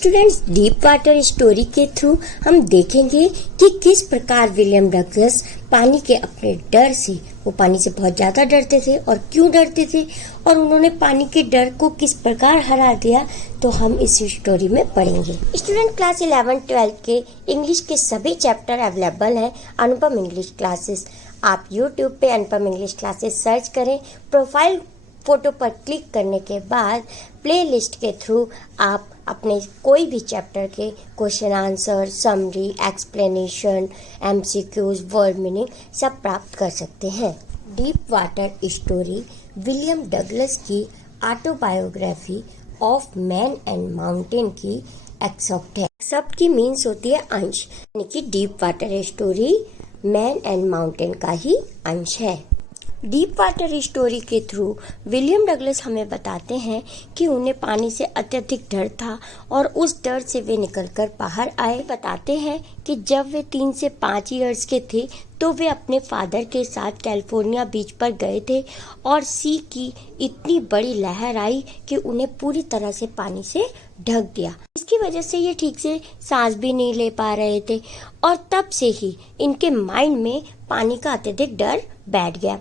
Students, deep water story के through हम देखेंगे कि किस प्रकार विलियम डगलस पानी के अपने डर से, वो पानी से बहुत ज्यादा डरते थे और क्यों डरते थे और उन्होंने पानी के डर को किस प्रकार हरा दिया, तो हम इस स्टोरी में पढ़ेंगे। स्टूडेंट, क्लास 11-12 के इंग्लिश के सभी चैप्टर अवेलेबल हैं अनुपम इंग्लिश क्लासेस। आप यूट्यूब पे अनुपम इंग्लिश क्लासेस सर्च करें, प्रोफाइल फोटो पर क्लिक करने के बाद प्लेलिस्ट के थ्रू आप अपने कोई भी चैप्टर के question answer, summary, explanation, MCQs, word meaning सब प्राप्त कर सकते हैं। Deep water story William Douglas की autobiography of man and mountain की एक्सेप्ट है। एक्सेप्ट की मीन्स होती है अंश, यानी कि deep water story man and mountain का ही अंश है। डीप वाटर स्टोरी के थ्रू विलियम डगलस हमें बताते हैं कि उन्हें पानी से अत्यधिक डर था और उस डर से वे निकलकर बाहर आए। बताते हैं कि जब वे 3 से 5 इयर्स के थे तो वे अपने फादर के साथ कैलिफोर्निया बीच पर गए थे और सी की इतनी बड़ी लहर आई कि उन्हें पूरी तरह से पानी से ढक दिया। इसकी वजह से ये ठीक से सांस भी नहीं ले पा रहे थे और तब से ही इनके माइंड में पानी का अत्यधिक डर बैठ गया।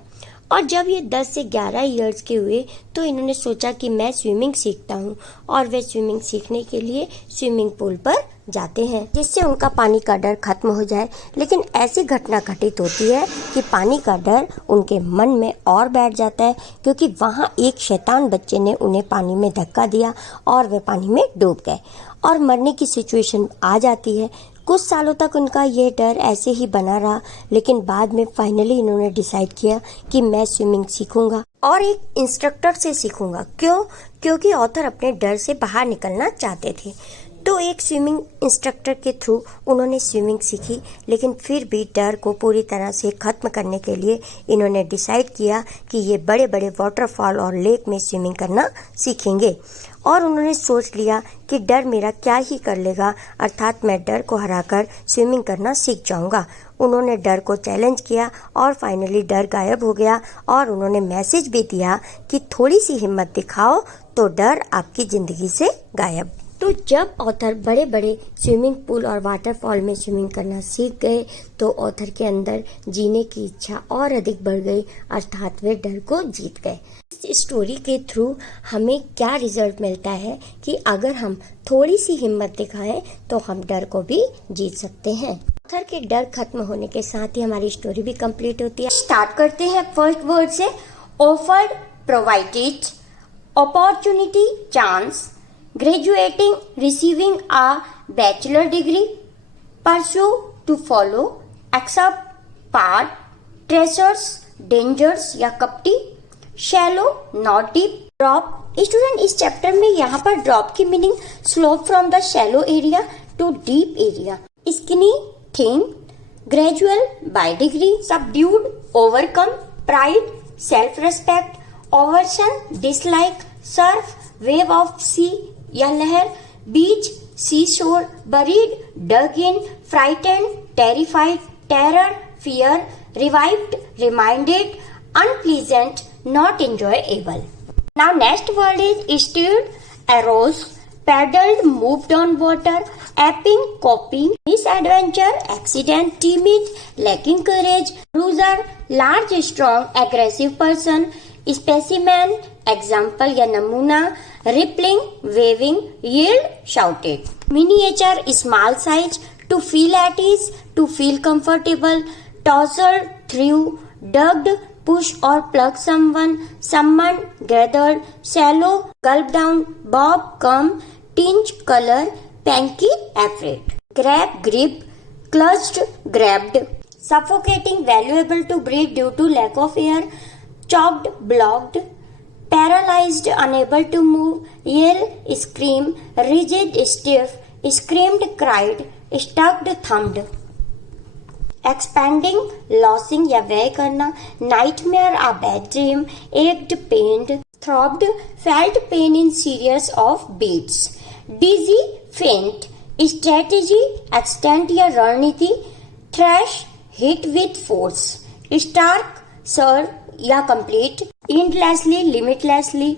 और जब ये 10 से 11 इयर्स के हुए तो इन्होंने सोचा कि मैं स्विमिंग सीखता हूँ और वे स्विमिंग सीखने के लिए स्विमिंग पूल पर जाते हैं जिससे उनका पानी का डर खत्म हो जाए। लेकिन ऐसी घटना घटित होती है कि पानी का डर उनके मन में और बैठ जाता है, क्योंकि वहाँ एक शैतान बच्चे ने उन्हें पानी में धक्का दिया और वे पानी में डूब गए और मरने की सिचुएशन आ जाती है। कुछ सालों तक उनका यह डर ऐसे ही बना रहा, लेकिन बाद में फाइनली इन्होंने डिसाइड किया कि मैं स्विमिंग सीखूंगा और एक इंस्ट्रक्टर से सीखूंगा। क्यों? क्योंकि ऑथर अपने डर से बाहर निकलना चाहते थे। तो एक स्विमिंग इंस्ट्रक्टर के थ्रू उन्होंने स्विमिंग सीखी, लेकिन फिर भी डर को पूरी तरह से खत्म करने के लिए इन्होंने डिसाइड किया कि ये बड़े बड़े वाटरफॉल और लेक में स्विमिंग करना सीखेंगे। और उन्होंने सोच लिया कि डर मेरा क्या ही कर लेगा, अर्थात मैं डर को हराकर स्विमिंग करना सीख जाऊंगा। उन्होंने डर को चैलेंज किया और फाइनली डर गायब हो गया और उन्होंने मैसेज भी दिया कि थोड़ी सी हिम्मत दिखाओ तो डर आपकी जिंदगी से गायब। तो जब ऑथर बड़े बड़े स्विमिंग पूल और वाटरफॉल में स्विमिंग करना सीख गए तो ऑथर के अंदर जीने की इच्छा और अधिक बढ़ गई, अर्थात वे डर को जीत गए। इस स्टोरी के थ्रू हमें क्या रिजल्ट मिलता है कि अगर हम थोड़ी सी हिम्मत दिखाएं तो हम डर को भी जीत सकते हैं। ऑथर के डर खत्म होने के साथ ही हमारी स्टोरी भी कंप्लीट होती है। स्टार्ट करते हैं फर्स्ट वर्ड से। Offered, provided, opportunity, chance, graduating, receiving a bachelor degree, pursue, to follow, accept, part, treasures, dangers या कपटी, shallow, not deep, drop। Student, इस चैप्टर में यहाँ पर ड्रॉप की meaning slope from the shallow area to deep area, skinny, thin, gradual, by degree, subdued, overcome, pride, self respect, aversion, dislike, surf, wave of sea या लहर, beach, seashore, buried, dug in, frightened, terrified, terror, fear, revived, reminded, unpleasant, not enjoyable. Now next word is steered, arose, paddled, moved on water, aping, copying, misadventure, accident, timid, lacking courage, bruiser, large, strong, aggressive person, specimen, example या नमूना, rippling, waving, yield, shouted. Miniature, small size, to feel at ease, to feel comfortable, tosser, through, ducked, push और plug someone, summon, gathered, shallow, gulp down, bob, come, tinge, colour, panicky, afraid. Grab, grip, clutched, grabbed, suffocating, valuable to breathe due to lack of air, choked, blocked, paralyzed, unable to move, yell, scream, rigid, stiff, screamed, cried, stuck, thumbed। expanding, losing या व्यय करना, nightmare, a bad dream, ached, pained, throbbed, felt pain in series of beats, dizzy, faint, strategy, extent या रणनीति, thrash, hit with force, stark, serve या complete, endlessly, limitlessly,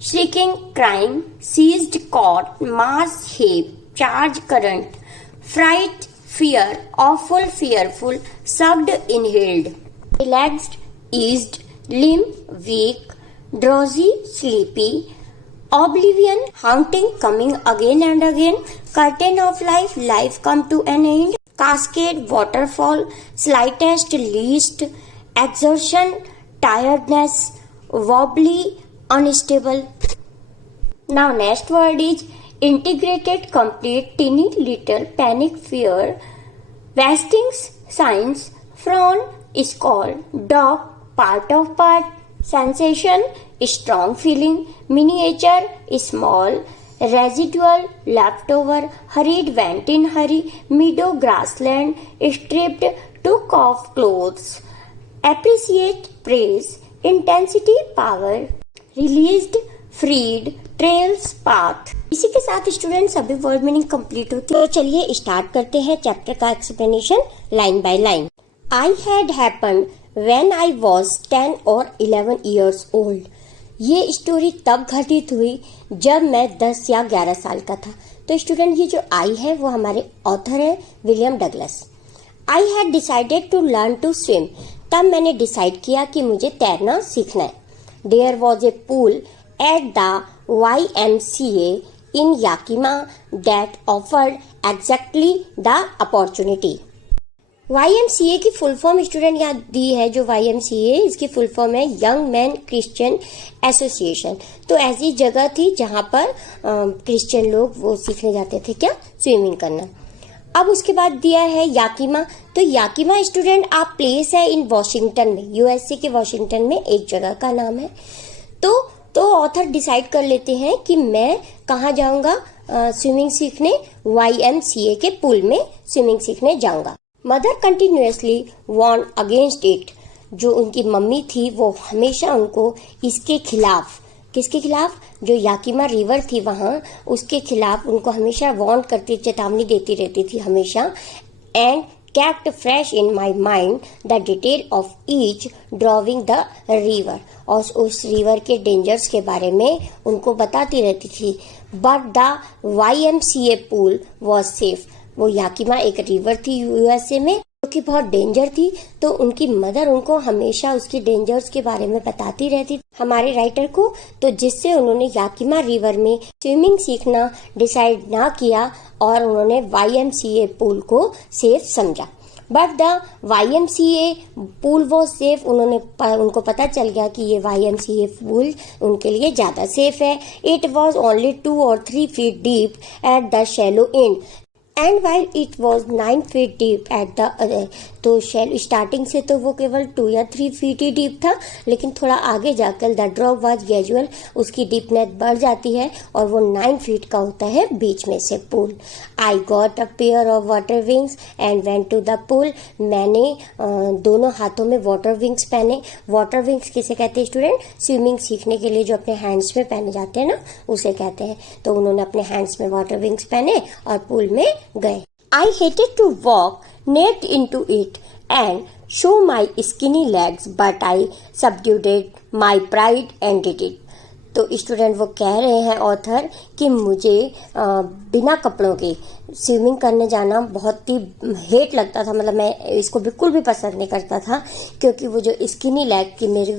shrieking, crying, seized, caught, mass, heap, charge current, fright, fear, awful, fearful, sucked, inhaled, relaxed, eased, limp, weak, drowsy, sleepy, oblivion, haunting, coming again and again, curtain of life, life come to an end, cascade, waterfall, slightest, least, exertion, tiredness, wobbly, unstable. Now next word is integrated, complete, teeny, little, panic, fear, wasting, signs, frown, scowl, dog, part of part, sensation, strong feeling, miniature, small, residual, leftover, hurried, went in hurry, meadow, grassland, stripped, took off clothes, appreciate, praise, intensity, power, released, freed, trails, path. इसी के साथ student सभी word meaning complete होती है। तो चलिए start करते हैं चैप्टर का explanation line by line. I had happened when I was 10 और 11 इयर्स ओल्ड। ये स्टोरी तब घटित हुई जब मैं 10 या 11 साल का था। तो स्टूडेंट ये जो आई है वो हमारे ऑथर है William Douglas. I had decided to learn to swim. तब मैंने डिसाइड किया कि मुझे तैरना सीखना है। There was a pool at the YMCA in Yakima that offered exactly the opportunity. YMCA की फुल फॉर्म स्टूडेंट याद दी है। जो YMCA इसकी फुल फॉर्म है यंग मैन क्रिश्चियन एसोसिएशन। तो ऐसी जगह थी जहां पर क्रिश्चियन लोग वो सीखने जाते थे क्या, स्विमिंग करना। अब उसके बाद दिया है याकीमा। तो याकीमा स्टूडेंट आप प्लेस है इन वॉशिंगटन में, यूएसए के वॉशिंगटन में एक जगह का नाम है। तो ऑथर डिसाइड कर लेते हैं कि मैं कहाँ जाऊंगा स्विमिंग सीखने, YMCA के पूल में स्विमिंग सीखने जाऊंगा। Mother continuously warned against it. जो उनकी मम्मी थी वो हमेशा उनको इसके खिलाफ, किसके खिलाफ, जो याकीमा रिवर थी वहां उसके खिलाफ उनको हमेशा वॉर्न करती, चेतावनी देती रहती थी हमेशा। And kept fresh in my mind the detail of each drawing the river। और उस रिवर के डेंजर्स के बारे में उनको बताती रहती थी। But the YMCA pool was safe. वो याकीमा एक रिवर थी यूएसए में जो कि बहुत डेंजर थी। तो उनकी मदर उनको हमेशा उसकी डेंजर्स के बारे में बताती रहती हमारे राइटर को। तो जिससे उन्होंने याकीमा रिवर में स्विमिंग सीखना डिसाइड ना किया और उन्होंने YMCA पूल को सेफ समझा। But the YMCA pool was safe. उनको पता चल गया कि ये YMCA पूल उनके लिए ज्यादा सेफ है। It was only 2 or 3 feet deep at the shallow end and while it was 9 feet deep at the other। तो स्टार्टिंग से तो वो केवल 2 या 3 फीट ही डीप था, लेकिन थोड़ा आगे जाकर द ड्रॉप वाज ग्रेजुअल, उसकी डीपनेस बढ़ जाती है और वो 9 फीट का होता है बीच में से pool. I got a pair of water wings and went to the pool. मैंने दोनों हाथों में वाटर विंग्स पहने। वाटर विंग्स किसे कहते हैं स्टूडेंट, स्विमिंग सीखने के लिए जो अपने हैंड्स में पहने जाते हैं ना, उसे कहते हैं। तो उन्होंने अपने हैंड्स में वाटर विंग्स पहने और पूल में गए। I hated to walk naked into it and show my skinny legs, but I subdued my pride and did it। तो स्टूडेंट वो कह रहे हैं ऑथर कि मुझे बिना कपड़ों के स्विमिंग करने जाना बहुत ही हेट लगता था। मतलब मैं इसको बिल्कुल भी पसंद नहीं करता था, क्योंकि वो जो स्किनी लेग की मेरी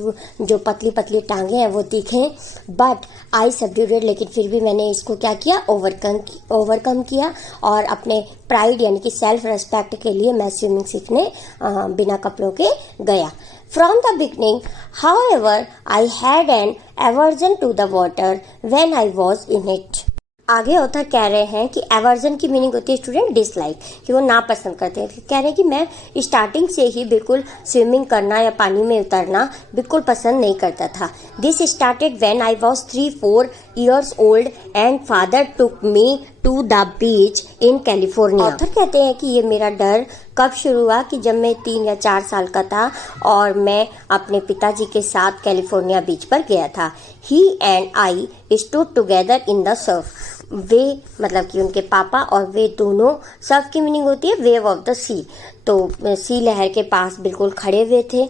जो पतली पतली टांगे हैं वो दिखें। बट आई सबड्यूडेड, लेकिन फिर भी मैंने इसको क्या किया, ओवरकम किया और अपने प्राइड यानी कि सेल्फ रेस्पेक्ट के लिए मैं स्विमिंग सीखने बिना कपड़ों के गया। From the beginning, however, I had an aversion to the water when I was in it। आगे ऑथर कह रहे हैं कि एवर्जन की मीनिंग होती है स्टूडेंट डिसलाइक, कि वो नापसंद करते हैं। कह रहे हैं कि मैं स्टार्टिंग से ही बिल्कुल स्विमिंग करना या पानी में उतरना बिल्कुल पसंद नहीं करता था। This started when I was 3-4 years old and father took me to the beach in California। Author कहते हैं कि ये मेरा डर कब शुरू हुआ, कि जब मैं 3 या 4 साल का था और मैं अपने पिताजी के साथ कैलिफोर्निया बीच पर गया था। He and I stood together in the surf। वे मतलब कि उनके पापा और वे दोनों, सर्फ की मीनिंग होती है वेव ऑफ द सी। तो सी लहर के पास बिल्कुल खड़े हुए थे।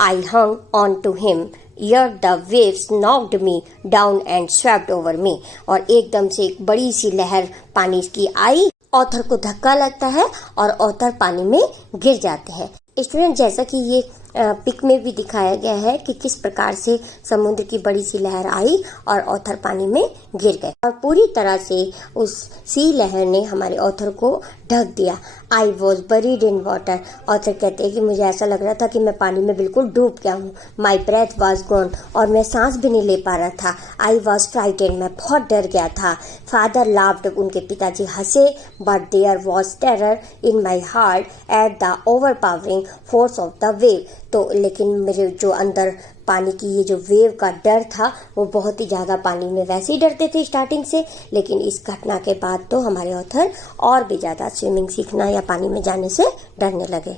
I hung on to him Yet the waves knocked me down and swept over me. और एकदम से एक बड़ी सी लहर पानी की आई, ऑथर को धक्का लगता है और ऑथर पानी में गिर जाते हैं। स्टूडेंट, जैसा कि ये पिक में भी दिखाया गया है कि किस प्रकार से समुद्र की बड़ी सी लहर आई और ऑथर पानी में गिर गए और पूरी तरह से उस सी लहर ने हमारे ऑथर को ढक दिया। I was buried in water. Author कहते हैं कि मुझे ऐसा लग रहा था कि मैं पानी में बिल्कुल डूब गया हूँ। माई ब्रेथ वॉज गॉन, और मैं सांस भी नहीं ले पा रहा था। आई वॉज फ्राइटेन, मैं बहुत डर गया था। फादर लाफ्ड, उनके पिताजी हंसे। But there was terror in my heart at the overpowering force of the wave. तो लेकिन मेरे जो अंदर पानी की ये जो वेव का डर था वो बहुत ही ज़्यादा, पानी में वैसे ही डरते थे स्टार्टिंग से, लेकिन इस घटना के बाद तो हमारे ऑथर और भी ज़्यादा स्विमिंग सीखना या पानी में जाने से डरने लगे।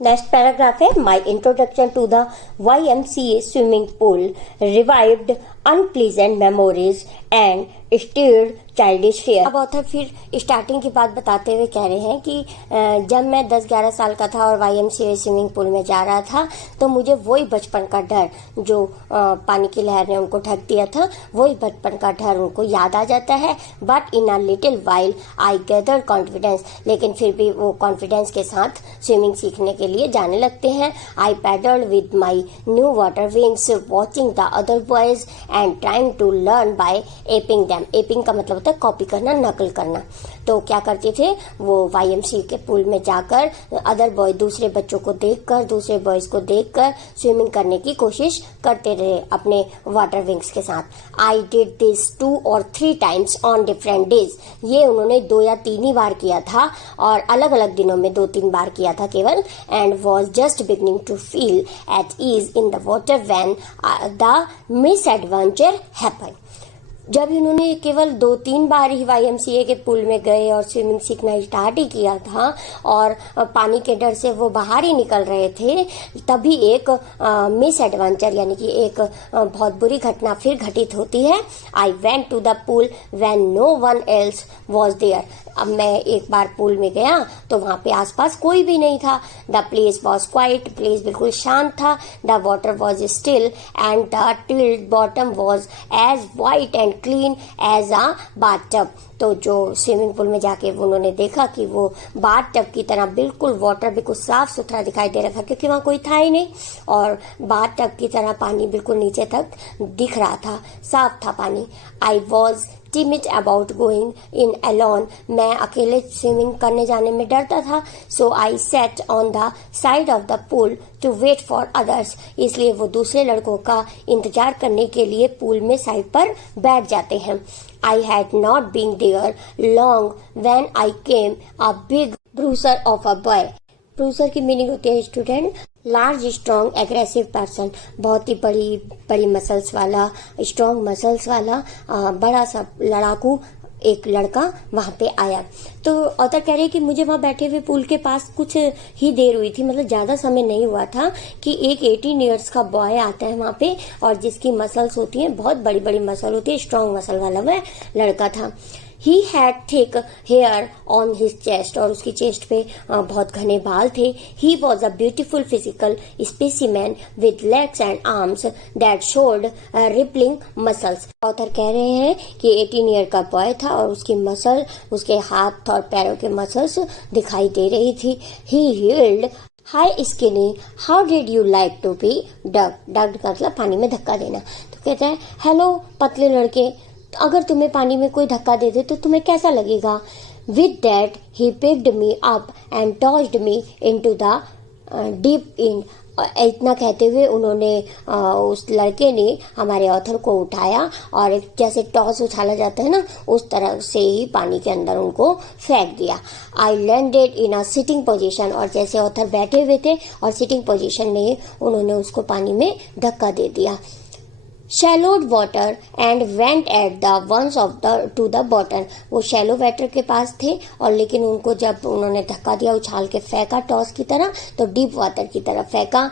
नेक्स्ट पैराग्राफ है, my introduction to the YMCA swimming pool revived unpleasant memories and stirred childish fear. अब ऑथर फिर स्टार्टिंग की बात बताते हुए कह रहे हैं कि जब मैं 10-11 साल का था और YMCA स्विमिंग पूल में जा रहा था तो मुझे वही बचपन का डर जो पानी की लहर ने उनको ढक दिया था, वही बचपन का डर उनको याद आ जाता है। But in a little while I gather confidence, लेकिन फिर भी वो कॉन्फिडेंस के साथ स्विमिंग सीखने के लिए जाने लगते हैं। I paddled with my new water wings watching the other boys and trying to learn by aping them. Aping का मतलब होता है कॉपी करना, नकल करना। तो क्या करते थे वो YMCA के पूल में जाकर अदर बॉय, दूसरे बच्चों को देखकर, दूसरे बॉयज को देखकर स्विमिंग करने की कोशिश करते रहे अपने वाटर विंग्स के साथ। I did this 2 or 3 times on different days. ये उन्होंने 2 या 3 ही बार किया था और अलग अलग दिनों में 2-3 बार किया था केवल। And was just beginning to feel at ease in the water when the misadventure happen. जब इन्होंने केवल 2-3 बार ही YMCA के पूल में गए और स्विमिंग सीखना स्टार्ट ही किया था और पानी के डर से वो बाहर ही निकल रहे थे, तभी एक मिस एडवेंचर यानी कि एक बहुत बुरी घटना फिर घटित होती है। I went to the pool when no one else was there. अब मैं एक बार पूल में गया तो वहां पे आसपास कोई भी नहीं था। The place was quiet, place बिल्कुल शांत था। The water was still and the tiled bottom was as white and clean as a bathtub. तो जो स्विमिंग पूल में जाके उन्होंने देखा कि वो बाथटब की तरह बिल्कुल वाटर बिल्कुल साफ सुथरा दिखाई दे रहा था, क्योंकि वहाँ कोई था ही नहीं, और बाथटब की तरह पानी बिल्कुल नीचे तक दिख रहा था, साफ था पानी। I was timid about going in alone, मैं अकेले स्विमिंग करने जाने में डरता था। So I sat on the side of the pool to wait for others, इसलिए वो दूसरे लड़कों का इंतजार करने के लिए पूल में साइड पर बैठ जाते हैं। I had not been there long when I came a big bruiser of a boy। ब्रूसर की मीनिंग होती है student large strong aggressive person, बहुत ही बड़ी मसल्स वाला, स्ट्रॉन्ग मसल्स वाला बड़ा सा लड़ाकू एक लड़का वहां पे आया। तो ऑथर कह रहे हैं कि मुझे वहां बैठे हुए पूल के पास कुछ ही देर हुई थी, मतलब ज्यादा समय नहीं हुआ था कि एक 18 ईयर्स का बॉय आता है वहां पे और जिसकी मसल्स होती हैं, बहुत बड़ी बड़ी मसल होती है, स्ट्रॉन्ग मसल वाला वह लड़का था। He had thick hair on his chest, और उसकी चेस्ट पे बहुत घने बाल थे। He was a beautiful physical specimen with legs and arms that showed rippling muscles। Author कह रहे हैं कि 18 ईयर का बॉय था और उसकी मसल, उसके हाथ और पैरों के मसल्स दिखाई दे रही थी। He yelled, Hi skinny, how did you like to be ducked? Ducked का मतलब पानी में धक्का देना। तो कहते हैं, हेलो पतले लड़के, अगर तुम्हें पानी में कोई धक्का दे दे तो तुम्हें कैसा लगेगा। With that he picked me up and tossed me into the deep and. इतना कहते हुए उन्होंने उस लड़के ने हमारे ऑथर को उठाया और जैसे टॉस उछाला जाता है ना, उस तरह से ही पानी के अंदर उनको फेंक दिया। I landed in a sitting position, और जैसे ऑथर बैठे हुए थे और सिटिंग पोजीशन में उन्होंने उसको पानी में धक्का दे दिया। Swallowed water and went at the once of the to the bottom. वो शैलो वाटर के पास थे और लेकिन उनको जब उन्होंने धक्का दिया, उछाल के फेंका टॉस की तरह, तो डीप वाटर की तरफ फेंका।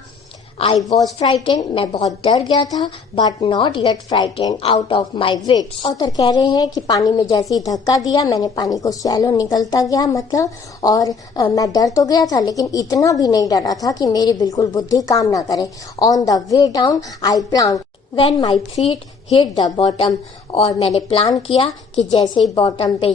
आई वॉज फ्राइटेंड, मैं बहुत डर गया था, but not yet frightened out of my wits. Author कह रहे हैं कि पानी में जैसे ही धक्का दिया, मैंने पानी को स्वैलो निकलता गया मतलब, और मैं डर तो गया था लेकिन इतना भी नहीं डरा था कि मेरी बिल्कुल बुद्धि काम ना करे। On the way down I plan when my feet hit the bottom, और मैंने प्लान किया कि जैसे ही बॉटम पे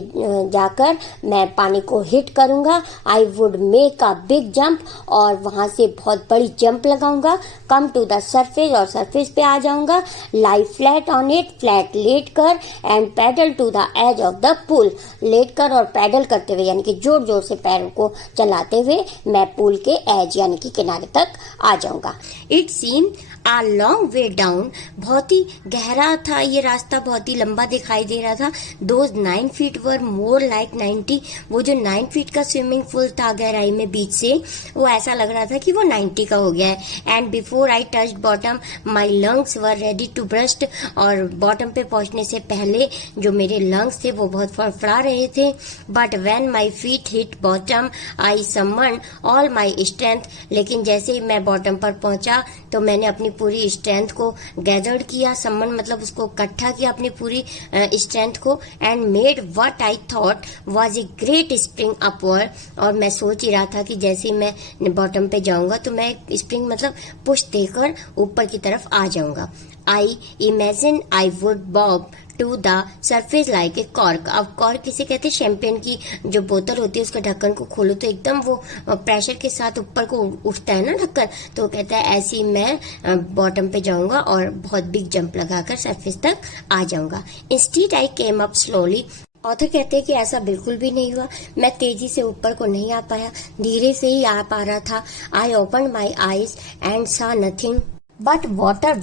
जाकर मैं पानी को हिट करूंगा, I would make a big jump, और वहां से बहुत बड़ी जंप लगाऊंगा, कम टू द सरफेस, और सरफेस पे आ जाऊंगा, lie flat on it, flat लेट कर, and paddle to the edge of the pool, लेट कर और पैडल करते हुए यानी कि जोर जोर से पैरों को चलाते हुए मैं पूल के एज यानी कि किनारे तक आ जाऊंगा। It seem a long way down, बहुत ही गहरा था ये रास्ता, बहुत ही लंबा दिखाई दे रहा था। Those 9 feet were more like 90, वो जो 9 feet का स्विमिंग पूल था गहराई में बीच से, वो ऐसा लग रहा था कि वो 90 का हो गया है। And before I touch bottom my lungs were ready to burst, और बॉटम पे पहुंचने से पहले जो मेरे लंग्स थे वो बहुत फड़फड़ा रहे थे। But when my feet hit bottom I summon all my strength, लेकिन जैसे ही मैं बॉटम पर पहुंचा तो मैंने अपनी पूरी स्ट्रेंथ को गैदर्ड किया, समन मतलब उसको इकट्ठा किया अपनी पूरी स्ट्रेंथ को, and made what I thought was a great spring upward, और मैं सोच ही रहा था कि जैसे ही मैं बॉटम पे जाऊंगा तो मैं स्प्रिंग मतलब पुश देकर ऊपर की तरफ आ जाऊंगा। I imagine I would bob to the surface like a cork. अब कॉर्क किसे कहते हैं? शैंपेन की जो बोतल होती है उसका ढक्कन को खोलो तो एकदम वो प्रेशर के साथ ऊपर को उठता है ना ढक्कन, तो कहता है ऐसे ही मैं बॉटम पे जाऊंगा और बहुत बिग जंप लगाकर सरफेस तक आ जाऊंगा। इंस्टीड आई केम अप स्लोली। ऑथर कहते हैं कि ऐसा बिल्कुल भी नहीं हुआ, मैं तेजी से ऊपर को नहीं आ पाया, धीरे से ही आ पा रहा था। I open my eyes and saw nothing but water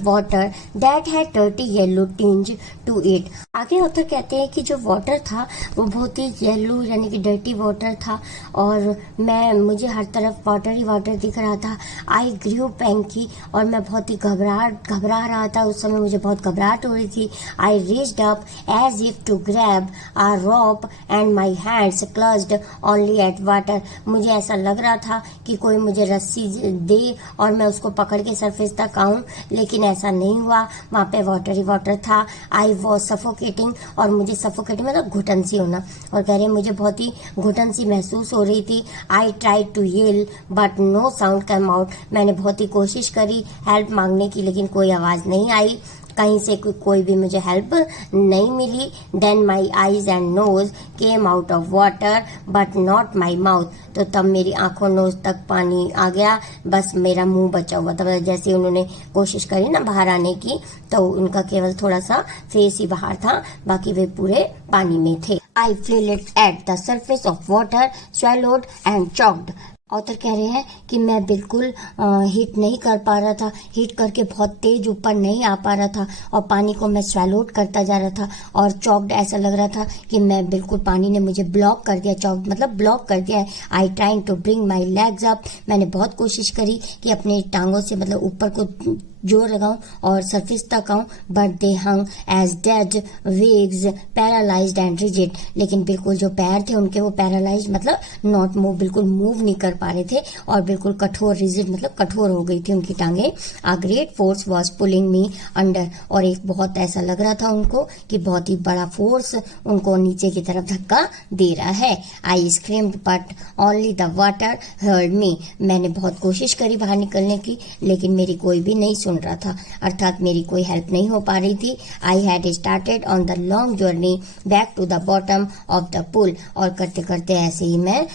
that had dirty yellow tinge to it. आगे ऑथर कहते हैं कि जो वाटर था वो बहुत ही येलो यानी कि डर्टी वाटर था, और मुझे हर तरफ वाटर ही वाटर दिख रहा था। आई ग्रू पैंकी, और मैं बहुत ही घबरा रहा था, उस समय मुझे बहुत घबराहट हो रही थी। I reached up as if to grab a rope and my hands clutched only at water. मुझे ऐसा लग रहा था कि कोई मुझे रस्सी दे और मैं उसको पकड़ के सरफेस तक आऊं, लेकिन ऐसा नहीं हुआ, वहां पे वाटर ही वाटर था। आई वॉज सफोकेटिंग, और मुझे सफोकेटिंग मतलब घुटन सी होना, और कह रहे मुझे बहुत ही घुटन सी महसूस हो रही थी। I try to yell but no sound come out. मैंने बहुत ही कोशिश करी हेल्प मांगने की, लेकिन कोई आवाज नहीं आई, कहीं से कोई भी मुझे हेल्प नहीं मिली। Then my eyes and nose came out of water but not my mouth. तो तब मेरी आंखों नोज तक पानी आ गया, बस मेरा मुंह बचा हुआ था। जैसे उन्होंने कोशिश करी ना बाहर आने की, तो उनका केवल थोड़ा सा फेस ही बाहर था, बाकी वे पूरे पानी में थे। I flailed at the surface of water, swallowed and choked. Author कह रहे हैं कि मैं बिल्कुल हिट नहीं कर पा रहा था, हिट करके बहुत तेज ऊपर नहीं आ पा रहा था, और पानी को मैं स्वैलोड करता जा रहा था, और चॉक्ड ऐसा लग रहा था कि मैं बिल्कुल पानी ने मुझे ब्लॉक कर दिया, चॉक्ड मतलब ब्लॉक कर दिया है। I trying to bring my legs up, मैंने बहुत कोशिश करी कि अपने टांगों से मतलब ऊपर को जोर लगाऊं और सरफेस तक आऊं, but they hung as dead waves paralysed and rigid. लेकिन बिल्कुल जो पैर थे उनके वो पैरालाइज्ड मतलब नॉट मूव, बिल्कुल मूव नहीं कर पा रहे थे, और बिल्कुल कठोर, रिजिड मतलब कठोर हो गई थी उनकी टांगे। A great force was pulling me under, और एक बहुत ऐसा लग रहा था उनको कि बहुत ही बड़ा फोर्स उनको नीचे की तरफ धक्का दे रहा है। I screamed but only the water heard me. मैंने बहुत कोशिश करी बाहर निकलने की, लेकिन मेरी कोई भी नहीं सुन रहा था, अर्थात मेरी कोई हेल्प नहीं हो पा रही थी। I had started on the long journey back to the bottom of the pool, और करते करते ऐसे ही मैं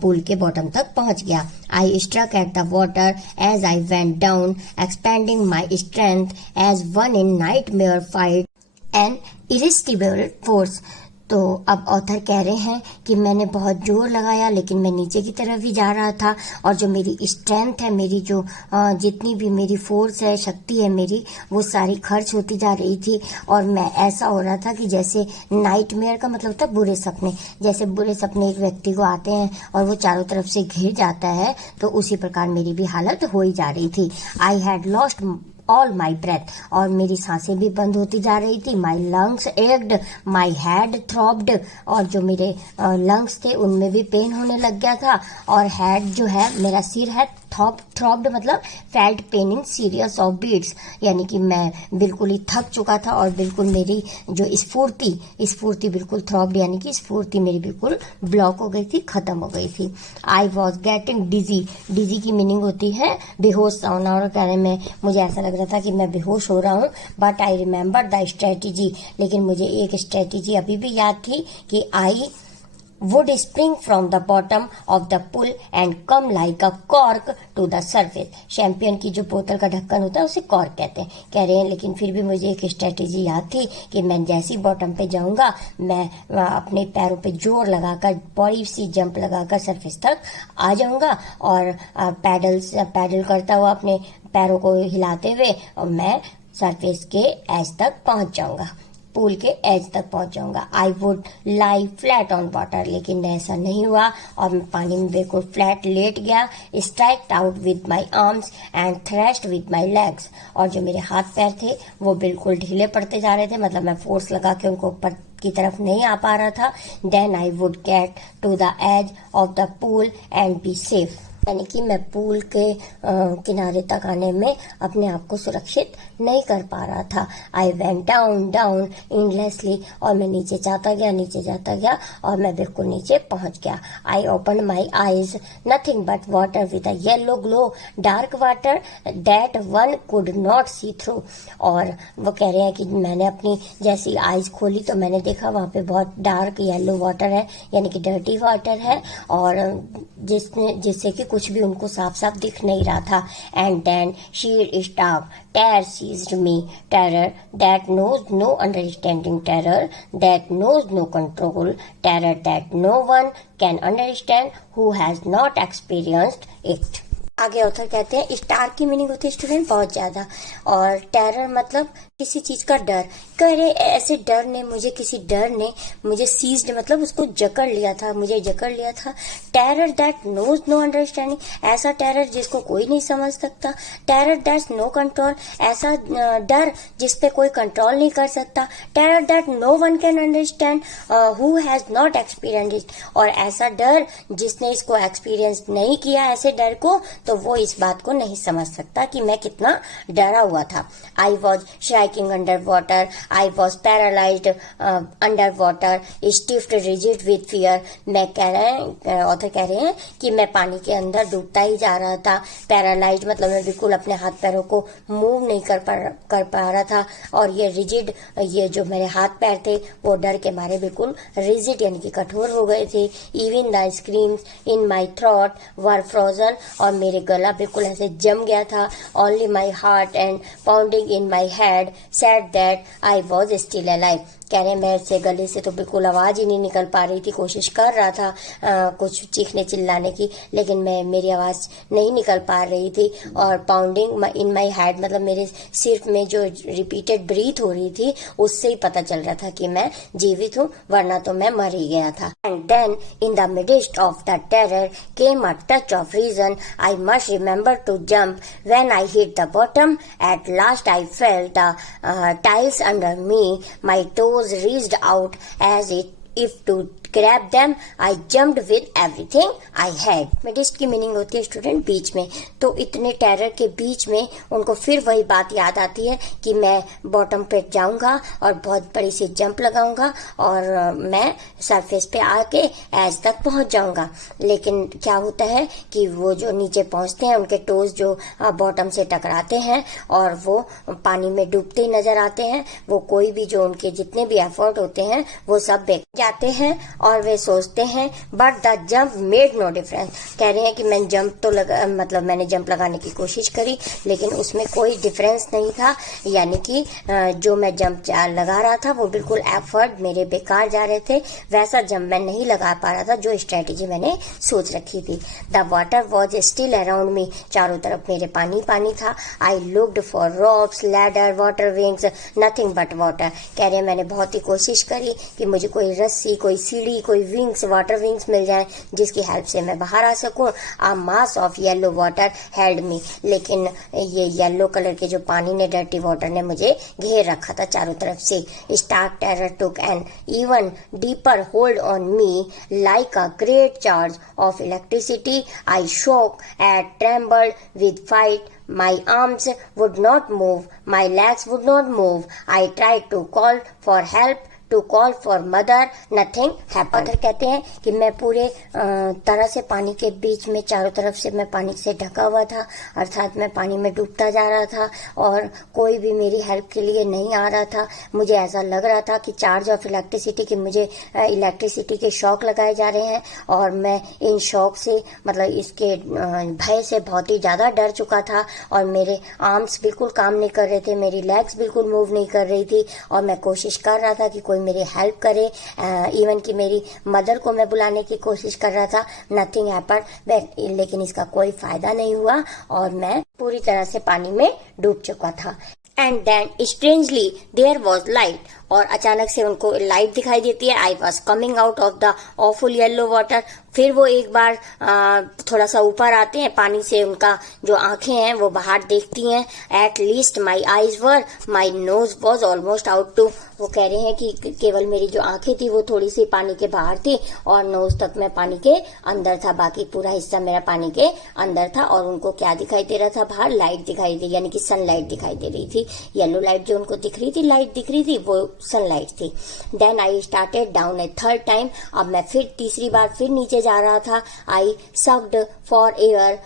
पूल के बॉटम तक पहुंच गया। I struck at the water as I went down, expending my strength as one in nightmare fight an irresistible force. तो अब ऑथर कह रहे हैं कि मैंने बहुत जोर लगाया, लेकिन मैं नीचे की तरफ ही जा रहा था, और जो मेरी स्ट्रेंथ है, मेरी जो जितनी भी मेरी फोर्स है, शक्ति है मेरी, वो सारी खर्च होती जा रही थी। और मैं ऐसा हो रहा था कि जैसे नाइटमेयर का मतलब था बुरे सपने, जैसे बुरे सपने एक व्यक्ति को आते हैं और वो चारों तरफ से घिर जाता है, तो उसी प्रकार मेरी भी हालत हो ही जा रही थी। I had lost all my breath, और मेरी सांसें भी बंद होती जा रही थी। My lungs ached, my head throbbed, और जो मेरे लंग्स थे उनमें भी पेन होने लग गया था, और हेड जो है मेरा सिर है थ्रॉब्ड मतलब felt paining serious of beats, यानी कि मैं बिल्कुल ही थक चुका था और बिल्कुल मेरी जो स्फूर्ति बिल्कुल थ्रॉब्ड यानी कि स्फूर्ति मेरी बिल्कुल ब्लॉक हो गई थी, खत्म हो गई थी। आई वॉज गेटिंग डिजी की मीनिंग होती है बेहोश होना, और कहने में मुझे ऐसा लग रहा था कि मैं बेहोश हो रहा हूँ। But I remember the strategy, लेकिन मुझे एक स्ट्रेटेजी अभी भी याद थी कि आई would spring from the bottom of the pool and come like a cork to the surface। Champion की जो बोतल का ढक्कन होता है उसे कॉर्क कहते हैं, कह रहे हैं। लेकिन फिर भी मुझे एक स्ट्रेटेजी याद थी कि मैं जैसे ही बॉटम पे जाऊंगा मैं अपने पैरों पे जोर लगाकर बड़ी सी जंप लगाकर सरफेस तक आ जाऊंगा और पैडल करता हुआ अपने पैरों को हिलाते हुए और मैं सरफेस के एज तक पहुंच जाऊंगा, पूल के एज तक पहुंच जाऊंगा। I would lie flat on water, लेकिन ऐसा नहीं हुआ और मैं पानी में बिल्कुल फ्लैट लेट गया। स्ट्राइक्ड out with my arms and thrashed with my legs, और जो मेरे हाथ पैर थे वो बिल्कुल ढीले पड़ते जा रहे थे, मतलब मैं फोर्स लगा के उनको ऊपर की तरफ नहीं आ पा रहा था। Then I would get to the edge of the pool and be safe, यानी कि मैं पूल के किनारे तक आने में अपने आप को सुरक्षित नहीं कर पा रहा था। आई वेंट डाउन डाउन एंडलेसली, और मैं नीचे जाता गया और मैं बिल्कुल नीचे पहुंच गया। I open my eyes, nothing but water with a yellow glow, dark water that one could not see through. और वो कह रहे हैं कि मैंने अपनी जैसी आईज खोली तो मैंने देखा वहां पे बहुत डार्क येलो वाटर है, यानी कि डर्टी वाटर है, और जिससे कि कुछ भी उनको साफ साफ दिख नहीं रहा था। And then sheer stark terror seized me, terror that knows no understanding, terror that knows no control, terror that no one can understand who has not experienced it। आगे ऑथर कहते हैं स्टार की मीनिंग होती है student बहुत ज्यादा, और terror मतलब किसी चीज का डर। कह रहे ऐसे डर ने मुझे, किसी डर ने मुझे सीज्ड मतलब उसको जकड़ लिया था, मुझे जकड़ लिया था। Terror that knows no understanding, ऐसा टेरर जिसको कोई नहीं समझ सकता। टेरर दैट नो कंट्रोल, ऐसा डर जिसपे कोई कंट्रोल नहीं कर सकता। Terror that no one can understand who has not experience, और ऐसा डर जिसने इसको एक्सपीरियंस नहीं किया ऐसे डर को, तो वो इस बात को नहीं समझ सकता कि मैं कितना डरा हुआ था। I was shrieking under water, I was paralysed under water, stiffed rigid with fear. मैं कह रहे हैं, ऑथर कह रहे हैं कि मैं पानी के अंदर डूबता ही जा रहा था। पैरालाइज्ड मतलब मैं बिल्कुल अपने हाथ पैरों को मूव नहीं कर पा रहा था, और ये रिजिड, ये जो मेरे हाथ पैर थे वो डर के मारे बिल्कुल रिजिड यानी कि कठोर हो गए थे। Even the screams in my throat were frozen, और मेरे गला बिल्कुल ऐसे जम गया था। Only my heart and pounding in my head said that I was still alive. कह रहे मेरे से गले से तो बिल्कुल आवाज ही नहीं निकल पा रही थी, कोशिश कर रहा था कुछ चीखने चिल्लाने की, लेकिन मेरी आवाज नहीं निकल पा रही थी। और पाउंडिंग इन माई हेड मतलब मेरे सिर में जो रिपीटेड ब्रीथ हो रही थी उससे ही पता चल रहा था कि मैं जीवित हूँ, वरना तो मैं मर ही गया था। And then in the midst of the terror came a touch of reason, I must remember to jump when I hit the bottom, at last I felt the tiles under me, my toes reached out as if to grab them, I jumped with everything I had। मिडिस्ट की meaning होती है student बीच में, तो इतने terror के बीच में उनको फिर वही बात याद आती है कि मैं बॉटम पे जाऊंगा और बहुत बड़ी सी जंप लगाऊंगा और मैं सरफेस पे आके एज तक पहुंच जाऊंगा। लेकिन क्या होता है कि वो जो नीचे पहुंचते हैं उनके टोज जो बॉटम से टकराते हैं और वो पानी में डूबते ही नजर आते हैं। वो कोई भी जो उनके जितने भी एफर्ट होते हैं वो सब बेकार जाते हैं और वे सोचते हैं but the jump made no difference. कह रहे हैं कि मैं जंप तो मतलब मैंने जंप लगाने की कोशिश करी लेकिन उसमें कोई डिफरेंस नहीं था, यानी कि जो मैं जंप लगा रहा था वो बिल्कुल एफर्ट मेरे बेकार जा रहे थे, वैसा जंप मैं नहीं लगा पा रहा था जो स्ट्रेटेजी मैंने सोच रखी थी। The water was still around me, चारों तरफ मेरे पानी पानी था। I looked for ropes ladder water wings, nothing but water. कह रहे हैं मैंने बहुत ही कोशिश करी कि मुझे कोई रस्सी कोई सीढ़ी फ्री कोई विंग्स, वाटर विंग्स मिल जाए जिसकी हेल्प से मैं बाहर आ सकूं। A mass of yellow water held me, लेकिन ये येलो कलर के जो पानी ने, डर्टी वाटर ने मुझे घेर रखा था चारों तरफ से। Stark terror took an even deeper hold on me like a great charge of electricity. I shook and trembled with fright. My arms would not move, my legs would not move. I tried to call for help, to call for mother, nothing happened. Author कहते हैं कि मैं पूरे तरह से पानी के बीच में, चारों तरफ से मैं पानी से ढका हुआ था, अर्थात मैं पानी में डूबता जा रहा था और कोई भी मेरी हेल्प के लिए नहीं आ रहा था। मुझे ऐसा लग रहा था कि चार्ज ऑफ इलेक्ट्रिसिटी, कि मुझे इलेक्ट्रिसिटी के शॉक लगाए जा रहे हैं और मैं इन शॉक से, मतलब इसके भय से बहुत ही ज्यादा डर चुका था और मेरे आर्म्स बिल्कुल काम नहीं कर रहे थे, मेरी लेग्स बिल्कुल मूव नहीं कर रही थी और मैं कोशिश कर रहा था कि कोई मेरी हेल्प करे, इवन कि मेरी मदर को मैं बुलाने की कोशिश कर रहा था। नथिंग हैपेंड, लेकिन इसका कोई फायदा नहीं हुआ और मैं पूरी तरह से पानी में डूब चुका था। And then strangely there was light, और अचानक से उनको लाइट दिखाई देती है। I was coming out of the awful yellow water. फिर वो एक बार थोड़ा सा ऊपर आते हैं पानी से, उनका जो आंखें हैं वो बाहर देखती हैं। At least my eyes were, my nose was almost out too. वो कह रहे हैं कि केवल मेरी जो आंखें थी वो थोड़ी सी पानी के बाहर थी और नोज तक मैं पानी के अंदर था, बाकी पूरा हिस्सा मेरा पानी के अंदर था। और उनको क्या दिखाई दे रहा था बाहर? लाइट दिखाई दे, यानी कि सनलाइट दिखाई दे रही थी। येलो लाइट जो उनको दिख रही थी, लाइट दिख रही थी, वो सनलाइट थी। Then I started down a third time, अब मैं फिर तीसरी बार फिर नीचे जा रहा था। I sucked for air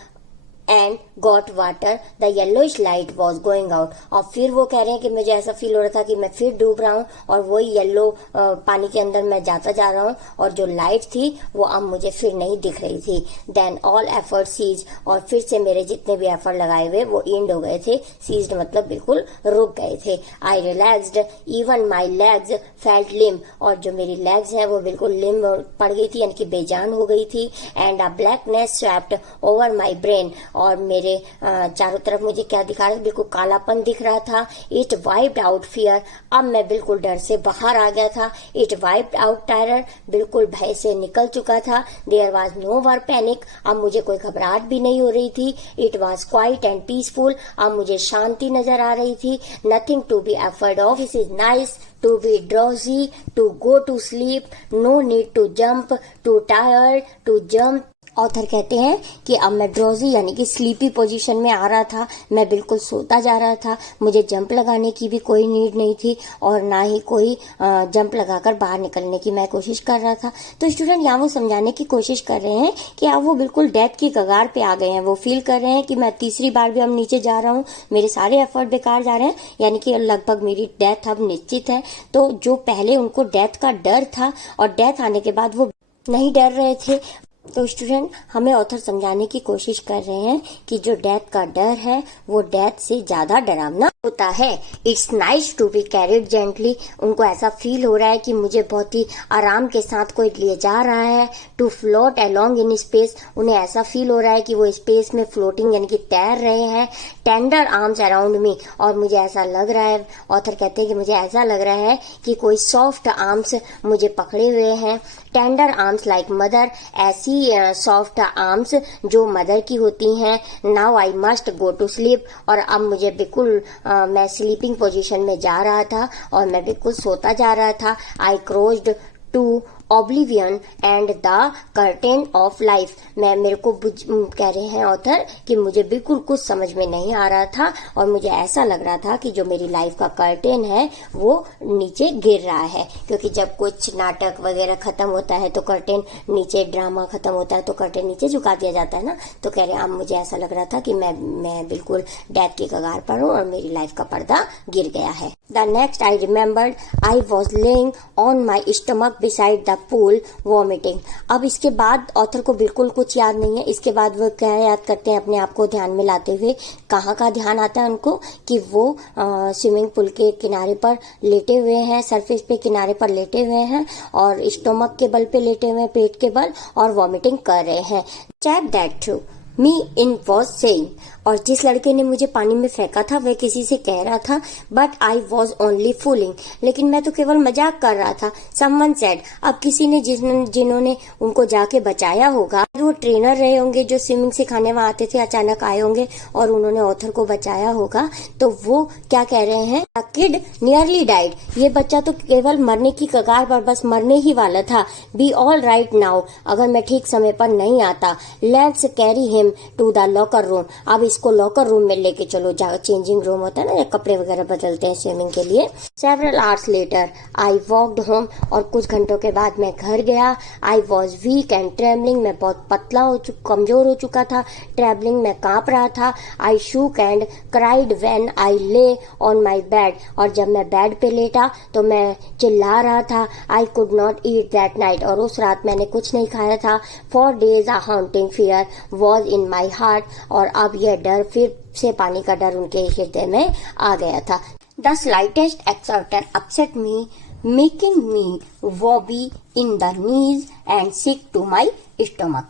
and got water, the yellowish light was going out. और फिर वो कह रहे हैं कि मुझे ऐसा फील हो रहा था कि मैं फिर डूब रहा हूँ और वही येलो पानी के अंदर मैं जाता जा रहा हूँ और जो लाइट थी वो अब मुझे फिर नहीं दिख रही थी। देन ऑल एफर्ट सीज, और फिर से मेरे जितने भी एफर्ट लगाए हुए वो एंड हो गए थे। सीज्ड मतलब बिल्कुल रुक गए थे। I relaxed, even my legs felt limp, और जो मेरी लेग्स हैं वो बिल्कुल लिम पड़ गई थी, यानी कि बेजान हो गई थी। And a blackness swept over my brain, और मेरे चारों तरफ मुझे क्या दिखा रहा था? बिल्कुल कालापन दिख रहा था। इट वाइप्ड आउट फियर, अब मैं बिल्कुल डर से बाहर आ गया था। इट वाइप्ड आउट टेरर, बिल्कुल भय से निकल चुका था। There was no more panic, अब मुझे कोई घबराहट भी नहीं हो रही थी। It was quiet and peaceful, अब मुझे शांति नजर आ रही थी। Nothing to be afraid of, it is nice to be drowsy, to go to sleep, no need to jump, too tired to jump. Author कहते हैं कि अब मैं ड्रोजी यानी कि स्लीपी पोजीशन में आ रहा था, मैं बिल्कुल सोता जा रहा था, मुझे जंप लगाने की भी कोई नीड नहीं थी और ना ही कोई जंप लगाकर बाहर निकलने की मैं कोशिश कर रहा था। तो स्टूडेंट यहाँ वो समझाने की कोशिश कर रहे हैं कि अब वो बिल्कुल डेथ की कगार पे आ गए हैं। वो फील कर रहे हैं कि मैं तीसरी बार भी अब नीचे जा रहा हूँ, मेरे सारे एफर्ट बेकार जा रहे हैं, यानी कि लगभग मेरी डेथ अब निश्चित है। तो जो पहले उनको डेथ का डर था और डेथ आने के बाद वो नहीं डर रहे थे, तो स्टूडेंट हमें ऑथर समझाने की कोशिश कर रहे हैं कि जो डेथ का डर है वो डेथ से ज्यादा डरावना होता है। It's nice to be carried gently, उनको ऐसा फील हो रहा है कि मुझे बहुत ही आराम के साथ कोई ले जा रहा है। To float along in space, उन्हें ऐसा फील हो रहा है कि वो स्पेस में फ्लोटिंग यानी कि तैर रहे हैं। टेंडर आर्म्स अराउंड मी, और मुझे ऐसा लग रहा है, ऑथर कहते हैं कि मुझे ऐसा लग रहा है कि कोई सॉफ्ट आर्म्स मुझे पकड़े हुए हैं। टेंडर आर्म्स लाइक मदर, ऐसी सॉफ्ट आर्म्स जो मदर की होती हैं। Now I must go to sleep, और अब मुझे बिल्कुल मैं स्लीपिंग पोजीशन में जा रहा था और मैं बिल्कुल सोता जा रहा था। I crossed to oblivion and the curtain of life, मैं मेरे को कह रहे हैं ऑथर कि मुझे बिल्कुल कुछ समझ में नहीं आ रहा था और मुझे ऐसा लग रहा था कि जो मेरी लाइफ का कर्टेन है वो नीचे गिर रहा है, क्योंकि जब कुछ नाटक वगैरह खत्म होता है तो कर्टेन नीचे, ड्रामा खत्म होता है तो कर्टेन नीचे झुका दिया जाता है ना। तो कह रहे हैं अब मुझे ऐसा लग रहा था कि मैं बिल्कुल डेथ की कगार पर हूँ और मेरी लाइफ का पर्दा गिर गया है। The next I remembered I was laying on my stomach beside the pool vomiting. अब इसके बाद ऑथर को बिल्कुल कुछ याद नहीं है। इसके बाद वो क्या याद करते हैं अपने आप को ध्यान में लाते हुए? कहाँ का ध्यान आता है उनको कि वो स्विमिंग पूल के किनारे पर लेटे हुए हैं, सरफेस पे किनारे पर लेटे हुए हैं और स्टोमक के बल पे लेटे हुए हैं, पेट के बल, और वॉमिटिंग कर रहे हैं। Chap that through, me in was saying, और जिस लड़के ने मुझे पानी में फेंका था वह किसी से कह रहा था, but I was only fooling, लेकिन मैं तो केवल मजाक कर रहा था। समवन सेड, अब किसी ने जिन्होंने उनको जाके बचाया होगा, वो ट्रेनर रहे होंगे जो स्विमिंग सिखाने वहां आते थे, अचानक आए होंगे और उन्होंने ऑथर को बचाया होगा। तो वो क्या कह रहे हैं, द किड नियरली डाइड, ये बच्चा तो केवल मरने की कगार पर, बस मरने ही वाला था। बी ऑल राइट नाउ, अगर मैं ठीक समय पर नहीं आता। Let's carry him to the locker room, अब इसको लॉकर रूम में लेके चलो, जहाँ चेंजिंग रूम होता है ना, कपड़े वगैरह बदलते हैं स्विमिंग के लिए। Several hours later I walked home, और कुछ घंटों के बाद मैं घर गया। I was weak and travelling, मैं बहुत पतला कमजोर हो चुका था। ट्रेवलिंग में कांप रहा था। I shook and cried when I lay on my bed, और जब मैं बेड पे लेटा तो मैं चिल्ला रहा था। I could not eat that night, और उस रात मैंने कुछ नहीं खाया था। For days a haunting fear was in my heart, और अब यह डर, फिर से पानी का डर उनके हृदय में आ गया था। The slightest exertion upset me, making me wobbly in the knees and sick to my stomach.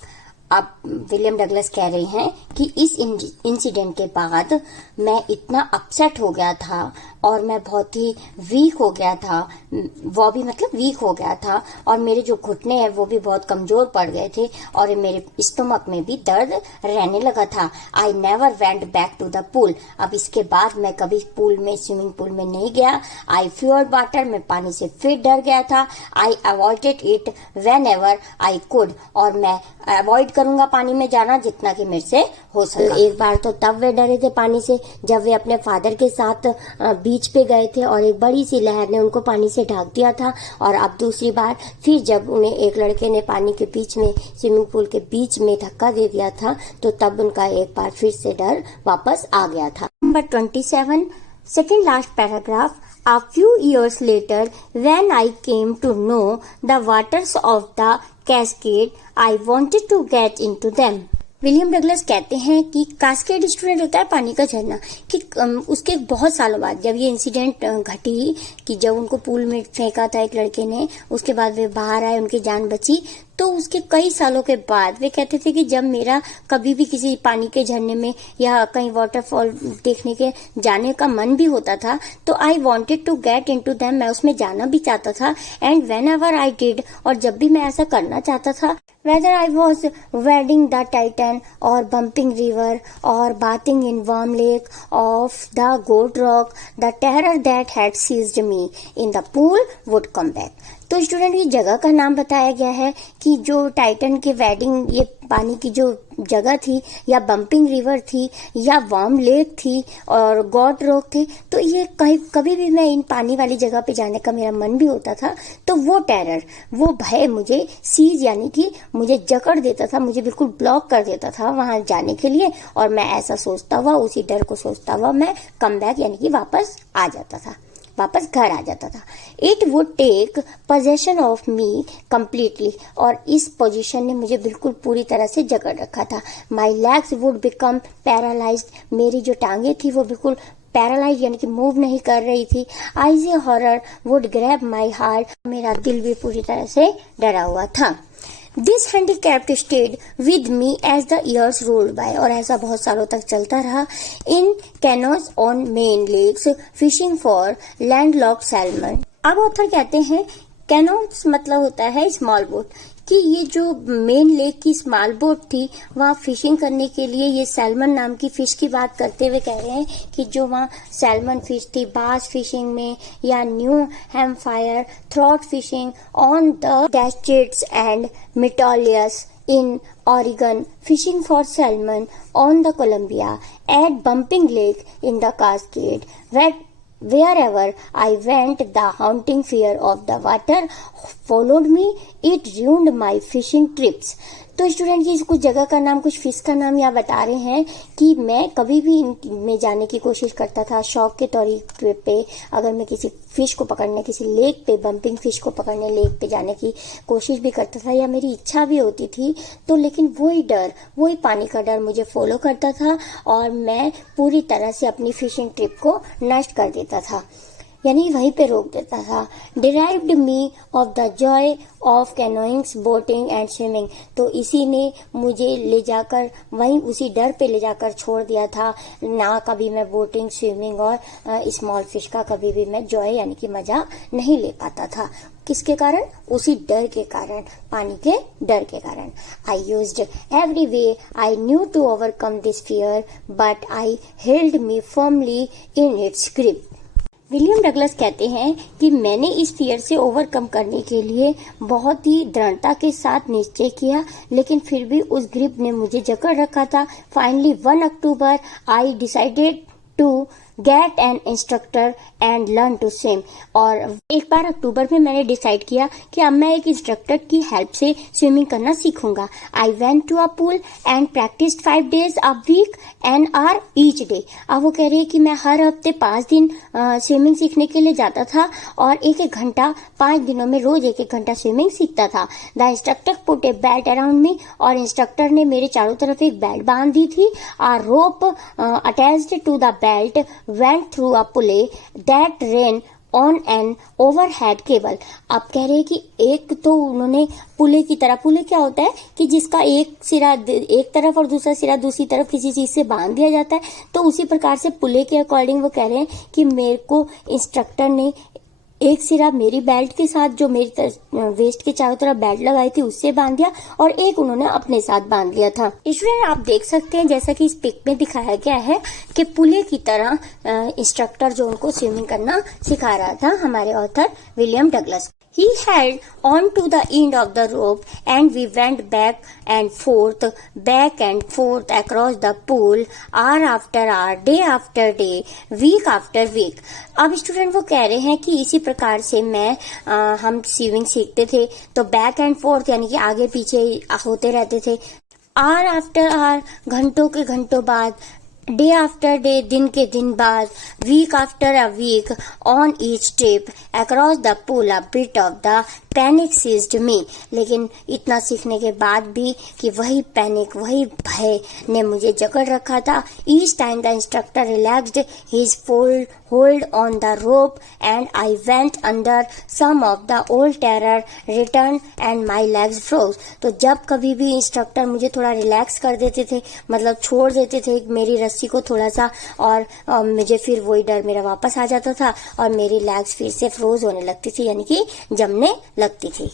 अब विलियम डगलस कह रहे हैं कि इस इंसिडेंट के बाद मैं इतना अपसेट हो गया था और मैं बहुत ही वीक हो गया था। वो भी मतलब वीक हो गया था, और मेरे जो घुटने हैं वो भी बहुत कमजोर पड़ गए थे, और मेरे स्टमक में भी दर्द रहने लगा था। I never went back to the pool, अब इसके बाद मैं कभी पूल में, स्विमिंग पूल में नहीं गया। आई फियर्ड वाटर, मैं पानी से फिर डर गया था। I avoided it whenever I could, और मैं अवॉइड करूंगा पानी में जाना जितना कि मेरे से हो सके। एक बार तो तब वे डरे थे पानी से जब वे अपने फादर के साथ बीच पे गए थे और एक बड़ी सी लहर ने उनको पानी से ढक दिया था, और अब दूसरी बार फिर जब उन्हें एक लड़के ने पानी के बीच में, स्विमिंग पूल के बीच में धक्का दे दिया था, तो तब उनका एक बार फिर से डर वापस आ गया था। Number 27, second last paragraph. A few years later, when I came to know the waters of the cascade, I wanted to get into them. William Douglas कहते हैं कि कास्केड स्टूडेंट होता है पानी का झरना, कि उसके बहुत सालों बाद जब ये इंसिडेंट घटी कि जब उनको पूल में फेंका था एक लड़के ने, उसके बाद वे बाहर आए, उनकी जान बची, तो उसके कई सालों के बाद वे कहते थे कि जब मेरा कभी भी किसी पानी के झरने में या कहीं वाटरफॉल देखने के जाने का मन भी होता था, तो I wanted to get into them, मैं उसमें जाना भी चाहता था। And whenever I did, और जब भी मैं ऐसा करना चाहता था, whether I was wading the Titan or bumping river or bathing in warm lake of the goat rock, the terror that had seized me in the pool would come back. तो student की जगह का नाम बताया गया है कि जो टाइटन के वेडिंग, ये पानी की जो जगह थी, या बम्पिंग रिवर थी, या वार्म लेक थी, और गॉड रॉक थे, तो ये कभी भी मैं इन पानी वाली जगह पे जाने का मेरा मन भी होता था, तो वो टेरर, वो भय मुझे सीज यानी कि मुझे जकड़ देता था, मुझे बिल्कुल ब्लॉक कर देता था वहां जाने के लिए, और मैं ऐसा सोचता हुआ, उसी डर को सोचता हुआ मैं कम बैक यानी कि वापस आ जाता था, वापस घर आ जाता था। It would take possession of me completely, और इस पोजीशन ने मुझे बिल्कुल पूरी तरह से जकड़ रखा था। My legs would become paralysed, मेरी जो टांगे थी वो बिल्कुल पैरालाइज यानी कि मूव नहीं कर रही थी। Eyes a horror would grab my heart, मेरा दिल भी पूरी तरह से डरा हुआ था। This handicapped stayed with me as the years rolled by, और ऐसा बहुत सालों तक चलता रहा। In canoes on Maine lakes fishing for landlocked salmon. अब ऑथर कहते हैं कैनोज मतलब होता है स्मॉल बोट, कि ये जो मेन लेक की स्मॉल बोट थी वहाँ फिशिंग करने के लिए, ये सैल्मन नाम की फिश की बात करते हुए कह रहे हैं कि जो वहाँ सैल्मन फिश थी बास फिशिंग में, या New Hampshire trout fishing on the Deschutes and Metolius in Oregon, fishing for salmon on the Columbia, at Bumping Lake in the Cascade, wherever I went, the haunting fear of the water followed me. It ruined my fishing trips. तो student की कुछ जगह का नाम, कुछ fish का नाम यहाँ बता रहे हैं कि मैं कभी भी इनमें जाने की कोशिश करता था शौक के तौर पे। अगर मैं किसी फिश को पकड़ने, किसी लेक पे, बम्पिंग फिश को पकड़ने लेक पे जाने की कोशिश भी करता था, या मेरी इच्छा भी होती थी, तो लेकिन वही डर, वही पानी का डर मुझे फॉलो करता था, और मैं पूरी तरह से अपनी फिशिंग ट्रिप को नष्ट कर देता था। यानी वहीं पे रोक देता था। Deprived me of the joy of canoeings, boating and swimming. तो इसी ने मुझे ले जाकर वहीं उसी डर पे ले जाकर छोड़ दिया था। ना कभी मैं बोटिंग, स्विमिंग और स्मॉल फिश का कभी भी मैं जॉय यानी कि मजा नहीं ले पाता था। किसके कारण? उसी डर के कारण, पानी के डर के कारण। I used every way I knew to overcome this fear but I held me firmly in its grip. William Douglas कहते हैं कि मैंने इस फियर से ओवरकम करने के लिए बहुत ही दृढ़ता के साथ निश्चय किया, लेकिन फिर भी उस ग्रिप ने मुझे जकड़ रखा था। Finally 1 October I decided to get an instructor and learn to swim. और एक बार अक्टूबर में मैंने डिसाइड किया कि अब मैं एक इंस्ट्रक्टर की हेल्प से स्विमिंग करना सीखूंगा। I went to a pool and practised 5 days a week an hour each day. अब वो कह रही है कि मैं हर हफ्ते 5 दिन स्विमिंग सीखने के लिए जाता था और एक एक घंटा 5 दिनों में रोज एक एक घंटा स्विमिंग सीखता था। The instructor put A belt around me. और इंस्ट्रक्टर ने मेरे चारों तरफ एक बेल्ट बांध दी थी। A rope attached to the belt went through a pulley that ran on an overhead cable। अब कह रहे हैं कि एक तो उन्होंने पुले की तरह, पुले क्या होता है कि जिसका एक सिरा एक तरफ और दूसरा सिरा दूसरी तरफ किसी चीज से बांध दिया जाता है, तो उसी प्रकार से पुले के अकॉर्डिंग वो कह रहे हैं कि मेरे को इंस्ट्रक्टर ने एक सिरा मेरी बेल्ट के साथ, जो मेरी वेस्ट के चारों तरफ बेल्ट लगाई थी, उससे बांध दिया और एक उन्होंने अपने साथ बांध लिया था। स्टूडेंट आप देख सकते हैं जैसा कि इस पिक में दिखाया गया है कि पुले की तरह इंस्ट्रक्टर जो उनको स्विमिंग करना सिखा रहा था, हमारे author William Douglas. He held on to the end of the rope and we went back and forth across the pool, hour after hour, day after day, week after week। अब student वो कह रहे हैं कि इसी प्रकार से हम स्विमिंग सीखते थे, तो बैक एंड फोर्थ यानी कि आगे पीछे होते रहते थे, आवर आफ्टर आवर, घंटों के घंटों बाद, डे आफ्टर डे, दिन के दिन बाद, week after a week, on each trip across the pool a bit of the panic seized me. लेकिन इतना सीखने के बाद भी कि वही पैनिक, वही भय ने मुझे जकड़ रखा था। Each time the instructor relaxed his hold on the rope and I went under some of the old terror return and my legs froze. तो जब कभी भी इंस्ट्रक्टर मुझे थोड़ा रिलैक्स कर देते थे, मतलब छोड़ देते थे मेरी रस्सी को थोड़ा सा, और मुझे फिर वही डर मेरा वापस आ जाता था और मेरी लेग्स फिर से फ्रोज होने लगती थी, यानी कि जमने लगती थी।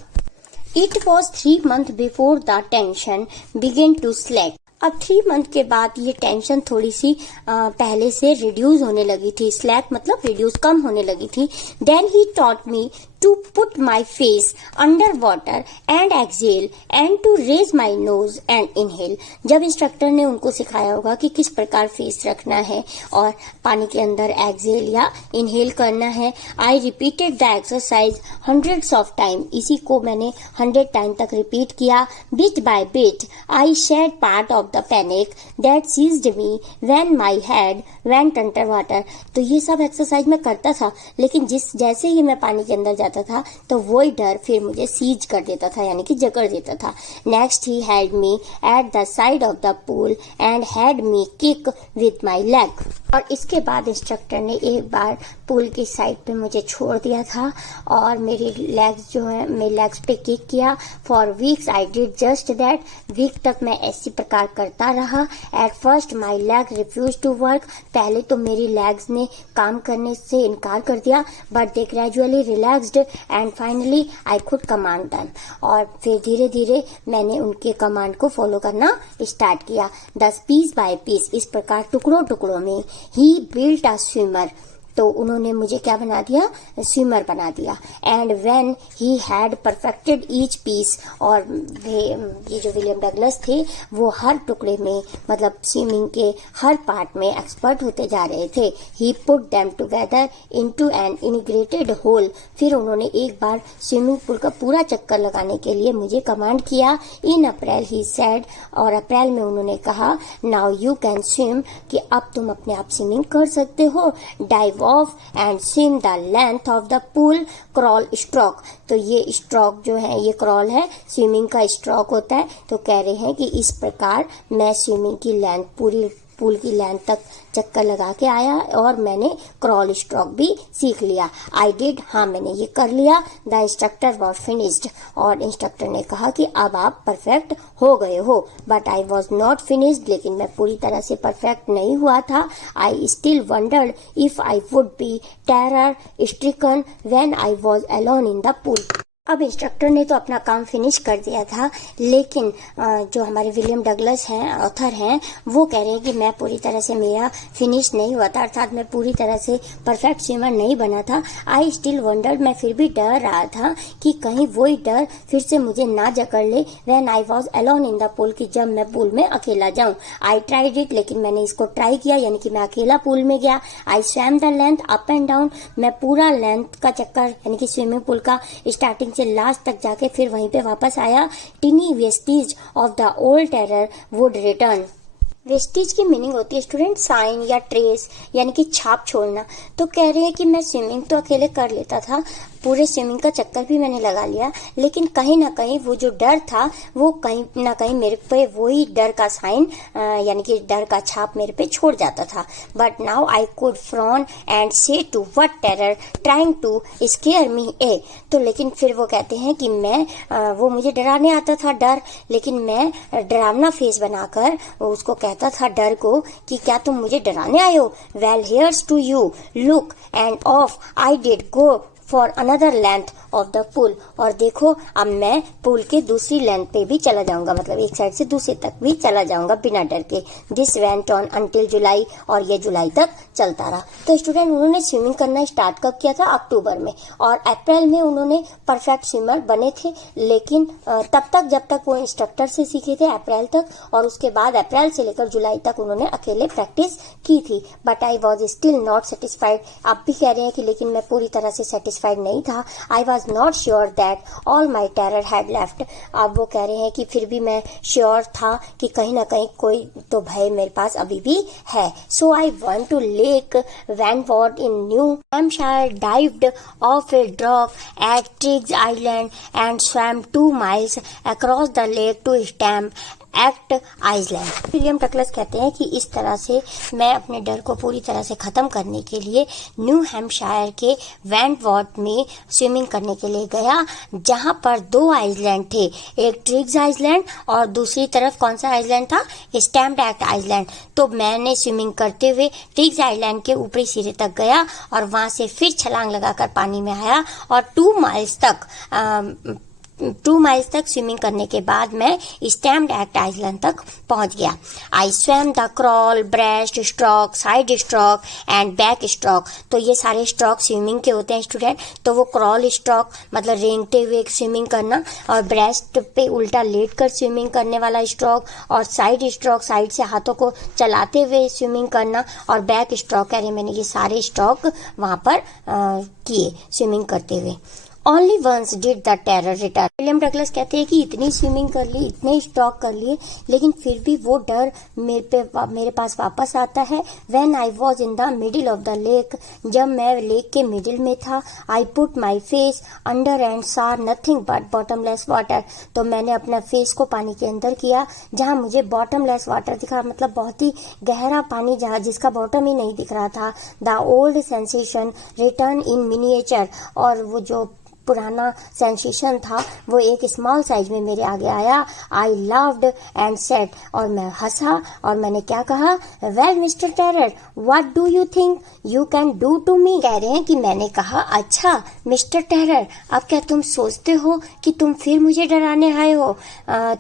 It was 3 months before the tension began to slack। अब 3 मंथ के बाद ये टेंशन थोड़ी सी पहले से रिड्यूस होने लगी थी। स्लैक मतलब रिड्यूस, कम होने लगी थी। देन ही taught me to put my face under water and exhale and to raise my nose and inhale। जब इंस्ट्रक्टर ने उनको सिखाया होगा कि किस प्रकार फेस रखना है और पानी के अंदर एक्सेल या इनहेल करना है। I repeated the exercise hundreds of time। इसी को मैंने 100 टाइम तक रिपीट किया। Bit by bit I shed part of the panic that seized me when my head went under water. तो ये सब एक्सरसाइज मैं करता था, लेकिन जैसे ही मैं पानी के अंदर था तो वही डर फिर मुझे सीज कर देता था, यानी कि जकड़ देता था। Next he had me at the side of the pool and had me kick with my leg. और इसके बाद इंस्ट्रक्टर ने एक बार पूल की साइड पे मुझे छोड़ दिया था और मेरी लेग्स जो है, मेरे लेग्स पे किक किया। For weeks I did just that. Week तक मैं ऐसी प्रकार करता रहा। At first my leg refuse to work. पहले तो मेरी लेग्स ने काम करने से इनकार कर दिया, but they gradually relaxed and finally I could command them. और फिर धीरे धीरे मैंने उनके कमांड को फॉलो करना स्टार्ट किया। दस पीस बाय पीस, इस प्रकार टुकड़ों टुकड़ों में ही बिल्ट अ स्विमर। तो उन्होंने मुझे क्या बना दिया? स्विमर बना दिया। And when he had perfected each piece, और ये जो विलियम डगलस थे वो हर टुकड़े में, मतलब स्विमिंग के हर पार्ट में एक्सपर्ट होते जा रहे थे। He put them together into an integrated whole. फिर उन्होंने एक बार स्विमिंग पूल का पूरा चक्कर लगाने के लिए मुझे कमांड किया। इन अप्रैल ही सेड, और अप्रैल में उन्होंने कहा नाउ यू कैन स्विम, कि अब तुम अपने आप स्विमिंग कर सकते हो। Dive of and swim the length of the pool crawl stroke. तो ये स्ट्रोक जो है, ये क्रॉल है, स्विमिंग का स्ट्रोक होता है। तो कह रहे हैं कि इस प्रकार मैं स्विमिंग की लेंथ, पूरी पूल की लेंथ तक चक्कर लगा के आया और मैंने क्रॉल स्ट्रोक भी सीख लिया। आई डिड, हाँ मैंने ये कर लिया। द इंस्ट्रक्टर वॉज फिनिश्ड, और इंस्ट्रक्टर ने कहा कि अब आप परफेक्ट हो गए हो। But I was not finished, लेकिन मैं पूरी तरह से परफेक्ट नहीं हुआ था। I still wondered if I would be terror stricken when I was alone in the pool. अब इंस्ट्रक्टर ने तो अपना काम फिनिश कर दिया था, लेकिन जो हमारे विलियम डगलस हैं, ऑथर हैं, वो कह रहे हैं कि मैं पूरी तरह से, मेरा फिनिश नहीं हुआ था, अर्थात मैं पूरी तरह से परफेक्ट स्विमर नहीं बना था। आई स्टिल वंडर्ड, मैं फिर भी डर रहा था कि कहीं वही डर फिर से मुझे ना जकड़ ले। When I was alone in the pool, कि जब मैं पूल में अकेला जाऊं। आई ट्राइड इट, लेकिन मैंने इसको ट्राई किया, यानी कि मैं अकेला पूल में गया। आई swum the length up and down, मैं पूरा लेंथ का चक्कर यानी कि स्विमिंग पूल का स्टार्टिंग से लास्ट तक जाके फिर वहीं पे वापस आया। टिनी Vestige of the old terror would return. Vestige की मीनिंग होती है स्टूडेंट साइन या ट्रेस, यानी कि छाप छोड़ना। तो कह रहे हैं कि मैं स्विमिंग तो अकेले कर लेता था, पूरे स्विमिंग का चक्कर भी मैंने लगा लिया, लेकिन कहीं ना कहीं वो जो डर था वो कहीं ना कहीं मेरे पे वही डर का साइन यानी कि डर का छाप मेरे पे छोड़ जाता था। But now I could frown and say to what terror trying to scare me eh. तो लेकिन फिर वो कहते हैं कि मैं वो मुझे डराने आता था डर, लेकिन मैं डरावना फेस बनाकर उसको कहता था डर को कि क्या तुम मुझे डराने आए हो। Well here's to you, look and off I did go for another length of the pool. और देखो अब मैं पुल के दूसरी लेंथ पे भी चला जाऊंगा, मतलब एक साइड से दूसरी तक भी चला जाऊंगा बिना डर के। दिस वेंट ऑन अंटिल जुलाई, और ये जुलाई तक चलता रहा। तो स्टूडेंट उन्होंने स्विमिंग करना स्टार्ट कब किया था? अक्टूबर में, और अप्रैल में उन्होंने परफेक्ट स्विमर बने थे, लेकिन तब तक जब तक वो इंस्ट्रक्टर से सीखे थे अप्रैल तक, और उसके बाद अप्रैल से लेकर जुलाई तक उन्होंने अकेले प्रैक्टिस की थी। But I was still not satisfied, आप भी कह रहे हैं कि लेकिन मैं पूरी तरह से सेटिस्फाइड नहीं था। I was not sure that all my terror had left. अब वो कह रहे हैं कि फिर भी मैं श्योर था कि कहीं ना कहीं कोई तो भय मेरे पास अभी भी है। So I went to lake Wentworth in New Hampshire, dived off a drop at Triggs Island and swam 2 miles across the lake to Stamp Act Island. William Douglas कहते हैं कि इस तरह से मैं अपने डर को पूरी तरह से खत्म करने के लिए न्यू हैम्पशायर के वैनवॉर्ड में स्विमिंग करने के लिए गया, जहां पर 2 आइसलैंड थे, एक ट्रिग्स आइसलैंड और दूसरी तरफ कौन सा आइसलैंड था? Stamp Act Island. तो मैंने स्विमिंग करते हुए ट्रिग्स आइसलैंड के ऊपरी सिरे तक गया और वहां से फिर छलांग लगाकर पानी में आया, और 2 miles तक स्विमिंग करने के बाद मैं स्टैम्प्ड एक्ट आइसलैंड तक पहुंच गया। आई swum the crawl, breast stroke, side stroke and back stroke. तो ये सारे स्ट्रोक स्विमिंग के होते हैं स्टूडेंट। तो वो क्रॉल स्ट्रोक मतलब रेंगते हुए स्विमिंग करना, और ब्रेस्ट पे उल्टा लेट कर स्विमिंग करने वाला स्ट्रोक, और साइड स्ट्रोक साइड से हाथों को चलाते हुए स्विमिंग करना, और बैक स्ट्रोक कह रहे मैंने ये सारे स्ट्रोक वहां पर किए स्विमिंग करते हुए। Only once did the terror return। William Douglas कहते हैं कि इतनी स्विमिंग कर ली, इतने स्ट्रोक कर लिए, लेकिन फिर भी वो डर मेरे पास वापस आता है। When I was in the middle of the lake, जब मैं लेक के मिडिल में था, I put my face under and saw nothing but bottomless water। तो मैंने अपना फेस को पानी के अंदर किया, जहाँ मुझे बॉटमलेस वाटर दिखा, मतलब बहुत ही गहरा पानी जहाँ जिसका बॉटम ही नहीं दिख रहा था। The old sensation returned in miniature। और वो जो पुराना सेंसेशन था वो एक स्मॉल साइज में मेरे आगे आया। आई लव्ड एंड सेड, और मैं हंसा और मैंने क्या कहा? Well mister Terror, what do you think you can do to me. कह रहे हैं कि मैंने कहा अच्छा मिस्टर टेरर, अब क्या तुम सोचते हो कि तुम फिर मुझे डराने आए हो?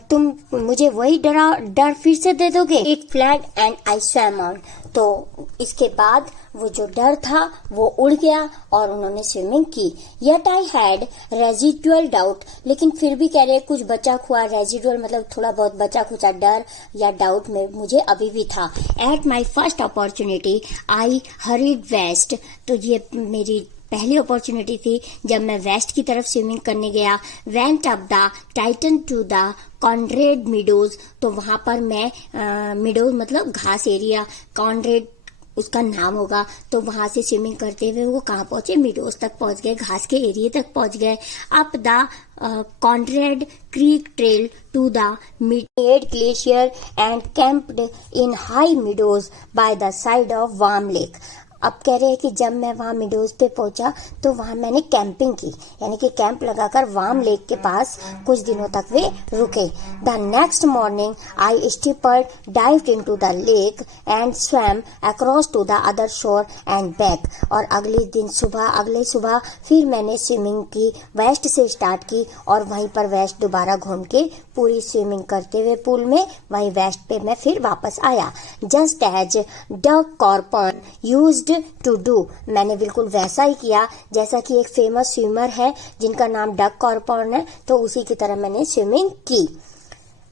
तुम मुझे वही डर फिर से दे दोगे? It flag and I swum on. तो इसके बाद वो जो डर था वो उड़ गया और उन्होंने स्विमिंग की। Yet I had residual doubt, लेकिन फिर भी कह रहे कुछ बचा खुआ, रेजिडुअल मतलब थोड़ा बहुत बचा खुचा डर या डाउट में मुझे अभी भी था। At my first opportunity I hurried west. तो ये मेरी पहली अपॉर्चुनिटी थी जब मैं वेस्ट की तरफ स्विमिंग करने गया। Went up the Tieton to the Conrad Meadows. तो वहां पर मैं मिडोज मतलब घास एरिया, कॉन्ड्रेड उसका नाम होगा। तो वहां से स्विमिंग करते हुए वो कहाँ पहुंचे, मीडोज तक पहुंच गए, घास के एरिया तक पहुंच गए। Up the Conrad Creek trail to the mid glacier and camped in high meadows by the side of Warm Lake. अब कह रहे हैं कि जब मैं वहां मिडोज पे पहुंचा तो वहां मैंने कैंपिंग की, यानी कि कैंप लगाकर वार्म लेक के पास कुछ दिनों तक वे रुके। The next morning I stripped dived into the lake and swam across to the other shore and back. और अगले सुबह फिर मैंने स्विमिंग की, वेस्ट से स्टार्ट की और वहीं पर वेस्ट दोबारा घूम के पूरी स्विमिंग करते हुए पूल में वहीं वेस्ट पे मैं फिर वापस आया। Just as Doug Corpron used to do, मैंने बिल्कुल वैसा ही किया जैसा कि एक फेमस स्विमर है जिनका नाम डक कॉर्पन है, तो उसी की तरह मैंने स्विमिंग की।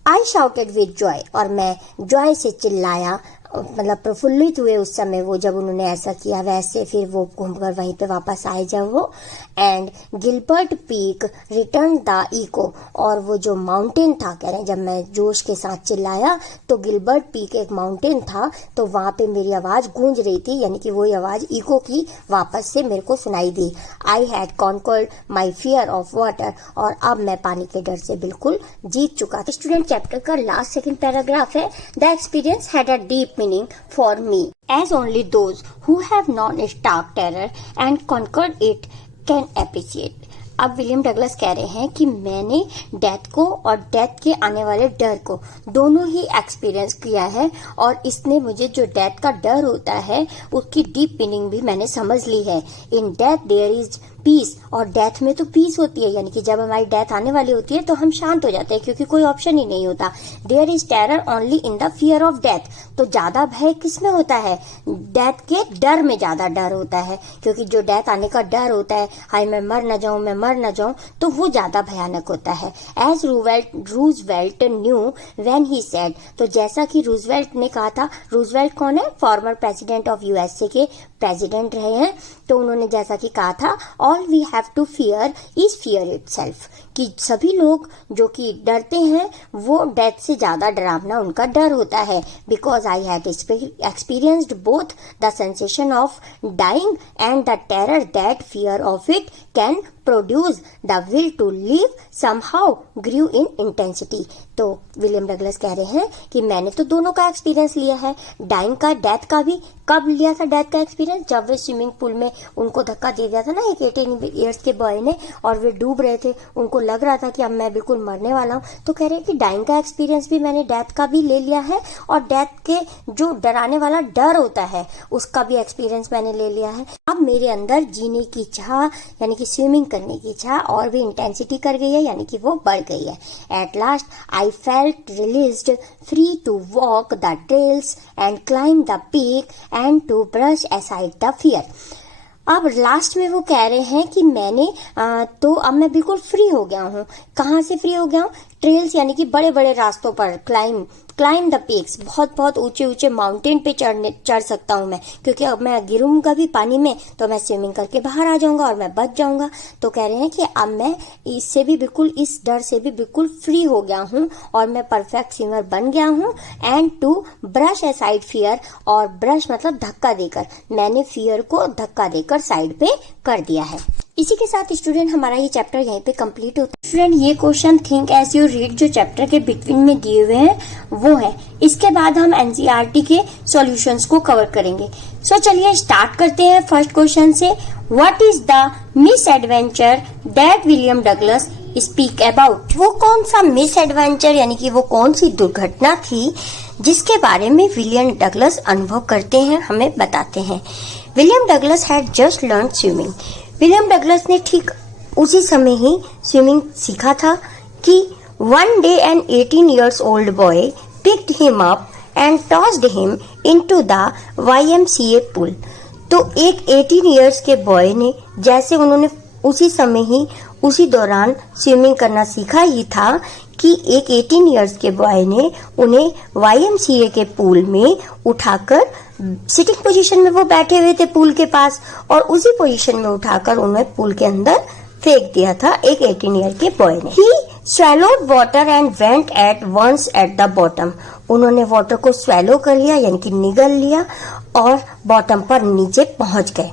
आई शाउटेड विद जॉय, और मैं जॉय से चिल्लाया, मतलब प्रफुल्लित हुए उस समय वो जब उन्होंने ऐसा किया। वैसे फिर वो घूमकर वहीं पे वापस आए जब वो। And Gilbert Peak return the echo, और वो जो माउंटेन था, कह रहे हैं जब मैं जोश के साथ चिल्लाया तो गिलबर्ट पीक एक माउंटेन था, तो वहां पे मेरी आवाज गूंज रही थी, यानी कि वही आवाज इको की वापस से मेरे को सुनाई दी। I had conquered my fear of water, और अब मैं पानी के डर से बिल्कुल जीत चुका था। स्टूडेंट, चैप्टर का लास्ट सेकंड पैराग्राफ है, the experience had a deep meaning for me, as only those who have known its stark terror and conquered it can appreciate. अब विलियम डगलस कह रहे हैं कि मैंने डेथ को और डेथ के आने वाले डर को दोनों ही एक्सपीरियंस किया है, और इसने मुझे जो डेथ का डर होता है उसकी डीप मीनिंग भी मैंने समझ ली है। In death there is peace, और डेथ में तो पीस होती है, यानी कि जब हमारी डेथ आने वाली होती है तो हम शांत हो जाते हैं क्योंकि कोई ऑप्शन ही नहीं होता। There is terror only in the fear of death, तो ज्यादा भय किसमें होता है, डेथ के डर में ज्यादा डर होता है, क्योंकि जो डेथ आने का डर होता है, हाय मैं मर न जाऊं, तो वो ज्यादा भयानक होता है। As Roosevelt knew when he said, तो जैसा कि रूजवेल्ट ने कहा था, रूजवेल्ट कौन है, फॉर्मर प्रेसिडेंट ऑफ यूएसए के प्रेसिडेंट रहे हैं, तो उन्होंने जैसा कि कहा था, all we have to fear is fear itself, कि सभी लोग जो कि डरते हैं वो डेथ से ज्यादा डरावना उनका डर होता है। Because I had experienced both the sensation of dying and the terror that fear of it can produce, the will to live somehow grew in intensity. तो विलियम डगलस कह रहे हैं कि मैंने तो दोनों का एक्सपीरियंस लिया है, डाइंग का, डेथ का भी। कब लिया था डेथ का एक्सपीरियंस, जब वे स्विमिंग पूल में उनको धक्का दे दिया था ना एक 18 ईयर्स के बॉय ने, और वे डूब रहे थे, उनको लग रहा था कि अब मैं बिल्कुल मरने वाला हूँ। तो कह रहे हैं कि डाइंग का एक्सपीरियंस भी मैंने डेथ का भी ले लिया है, और डेथ के जो डराने वाला डर होता है उसका भी एक्सपीरियंस मैंने ले लिया है। अब मेरे अंदर जीने की चाह, यानी कि स्विमिंग करने की चाह और भी इंटेंसिटी कर गई है, यानी कि वो बढ़ गई है। At last I felt released, free to walk the trails and climb the peak and to brush aside the fear. अब लास्ट में वो कह रहे हैं कि मैंने तो अब मैं बिल्कुल फ्री हो गया हूँ। कहाँ से फ्री हो गया हूँ, ट्रेल्स यानी कि बड़े बड़े रास्तों पर, क्लाइम द पीक्स, बहुत ऊंचे ऊंचे माउंटेन पे चढ़ सकता हूँ मैं, क्योंकि अब मैं गिरूंगा भी पानी में तो मैं स्विमिंग करके बाहर आ जाऊंगा और मैं बच जाऊंगा। तो कह रहे हैं कि अब मैं इससे भी बिल्कुल, इस डर से भी बिल्कुल फ्री हो गया हूँ और मैं परफेक्ट स्विमर बन गया हूँ। And to brush aside fear, और ब्रश मतलब धक्का देकर, मैंने फियर को धक्का देकर साइड पे कर दिया है। इसी के साथ स्टूडेंट हमारा ये चैप्टर यहीं पे कंप्लीट होता है। स्टूडेंट, ये question think as you read जो चैप्टर के बिटवीन में दिए हुए हैं वो है। इसके बाद हम एनसीईआरटी के सॉल्यूशंस को कवर करेंगे। सो चलिए स्टार्ट करते हैं फर्स्ट क्वेश्चन से। What is the miss adventure that William Douglas speak about? वो कौन सा मिस एडवेंचर, यानी कि वो कौन सी दुर्घटना थी जिसके बारे में विलियम डगलस अनुभव करते हैं, हमें बताते हैं। William Douglas had just learn swimming. William Douglas ने ठीक उसी समय ही स्विमिंग सीखा था कि one day an 18 years old boy picked him up and tossed him into the YMCA pool। तो एक 18 years के बॉय ने, जैसे उन्होंने उसी समय ही उसी दौरान स्विमिंग करना सीखा ही था कि एक 18 years के बॉय ने उन्हें YMCA के पूल में उठाकर, सिटिंग पोजीशन में वो बैठे हुए थे पूल के पास, और उसी पोजीशन में उठाकर उन्हें पूल के अंदर फेंक दिया था एक 18 ईयर के बॉय ने। ही swallowed water and went at once at the bottom। उन्होंने वाटर को स्वेलो कर लिया, यानी कि निगल लिया, और बॉटम पर नीचे पहुंच गए।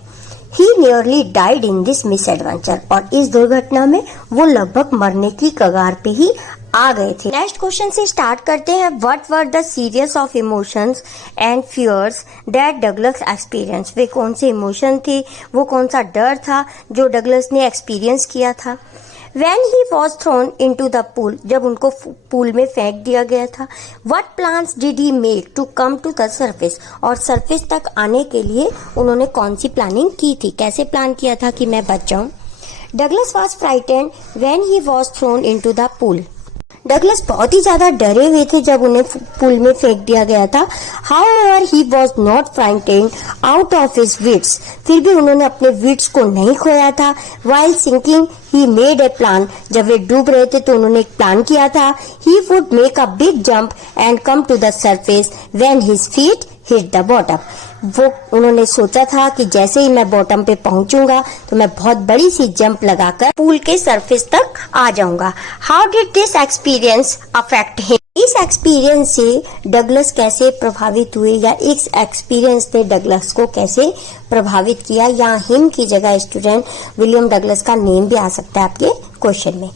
He nearly died in this misadventure, और इस दुर्घटना में वो लगभग मरने की कगार पे ही आ गए थे। नेक्स्ट क्वेश्चन से स्टार्ट करते हैं। What were the series of emotions and fears that Douglas experience? वे कौन से इमोशन थे, वो कौन सा डर था जो डगलस ने एक्सपीरियंस किया था? When he was thrown into the pool, जब उनको पूल में फेंक दिया गया था। What plans did he make to come to the surface? और सरफेस तक आने के लिए उन्होंने कौन सी प्लानिंग की थी, कैसे प्लान किया था कि मैं बच जाऊं? Douglas was frightened when he was thrown into the pool. Douglas बहुत ही ज्यादा डरे हुए थे जब उन्हें पूल में फेंक दिया गया था। However, he was not frightened out of his wits. फिर भी उन्होंने अपने विट्स को नहीं खोया था। While sinking, he made a plan. जब वे डूब रहे थे तो उन्होंने एक प्लान किया था। He would make a big jump and come to the surface when his feet hit the bottom. वो उन्होंने सोचा था कि जैसे ही मैं बॉटम पे पहुंचूंगा तो मैं बहुत बड़ी सी जंप लगाकर पूल के सरफेस तक आ जाऊंगा। How did this experience affect him? इस एक्सपीरियंस से डगलस कैसे प्रभावित हुए, या इस एक्सपीरियंस ने डगलस को कैसे प्रभावित किया? या हिम की जगह स्टूडेंट विलियम डगलस का नेम भी आ सकता है आपके क्वेश्चन में।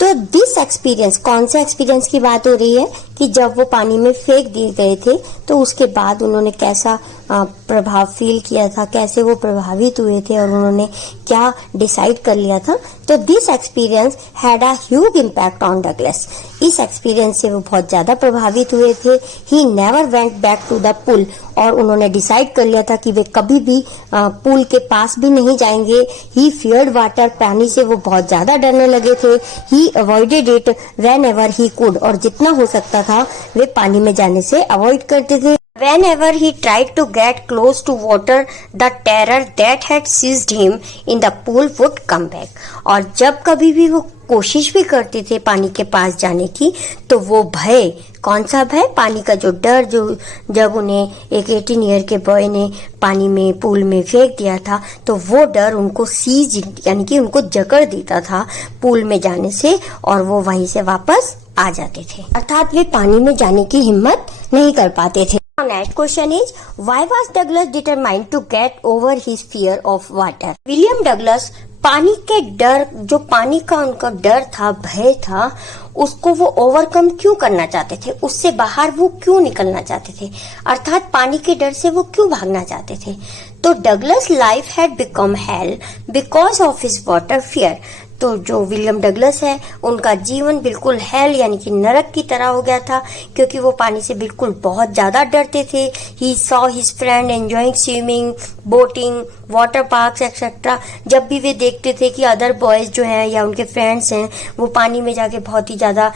तो दिस एक्सपीरियंस, कौन से एक्सपीरियंस की बात हो रही है कि जब वो पानी में फेंक दिए गए थे तो उसके बाद उन्होंने कैसा प्रभाव फील किया था, कैसे वो प्रभावित हुए थे और उन्होंने क्या डिसाइड कर लिया था? तो this experience had a huge impact on Douglas. इस एक्सपीरियंस से वो बहुत ज्यादा प्रभावित हुए थे। He never went back to the pool, और उन्होंने डिसाइड कर लिया था कि वे कभी भी पूल के पास भी नहीं जाएंगे। ही फियर्ड वाटर, पानी से वो बहुत ज्यादा डरने लगे थे। He avoided it whenever he could, और जितना हो सकता था वे पानी में जाने से अवॉइड करते थे। Whenever he tried to get close to water, the terror that had seized him in the pool would come back. और जब कभी भी वो कोशिश भी करते थे पानी के पास जाने की, तो वो भय, कौन सा भय? पानी का जो डर, जो जब उन्हें एक 18 ईयर के बॉय ने पानी में पूल में फेंक दिया था, तो वो डर उनको सीज, यानी कि उनको जकड़ देता था पूल में जाने से, और वो वहीं से वापस आ जाते थे, अर्थात वे पानी में जाने की हिम्मत नहीं कर पाते थे। Next question is, why was Douglas determined to get over his fear of water? William Douglas पानी के डर, जो पानी का उनका डर था, भय था, उसको वो ओवरकम क्यों करना चाहते थे? उससे बाहर वो क्यों निकलना चाहते थे? अर्थात पानी के डर से वो क्यों भागना चाहते थे? तो Douglas life had become hello because of his water fear. तो जो विलियम डगलस है, उनका जीवन बिल्कुल हेल यानी कि नरक की तरह हो गया था, क्योंकि वो पानी से बिल्कुल बहुत ज्यादा डरते थे। He saw his friend enjoying swimming, boating, water parks etcetera. जब भी वे देखते थे कि अदर बॉयज जो हैं या उनके फ्रेंड्स हैं वो पानी में जाके बहुत ही ज्यादा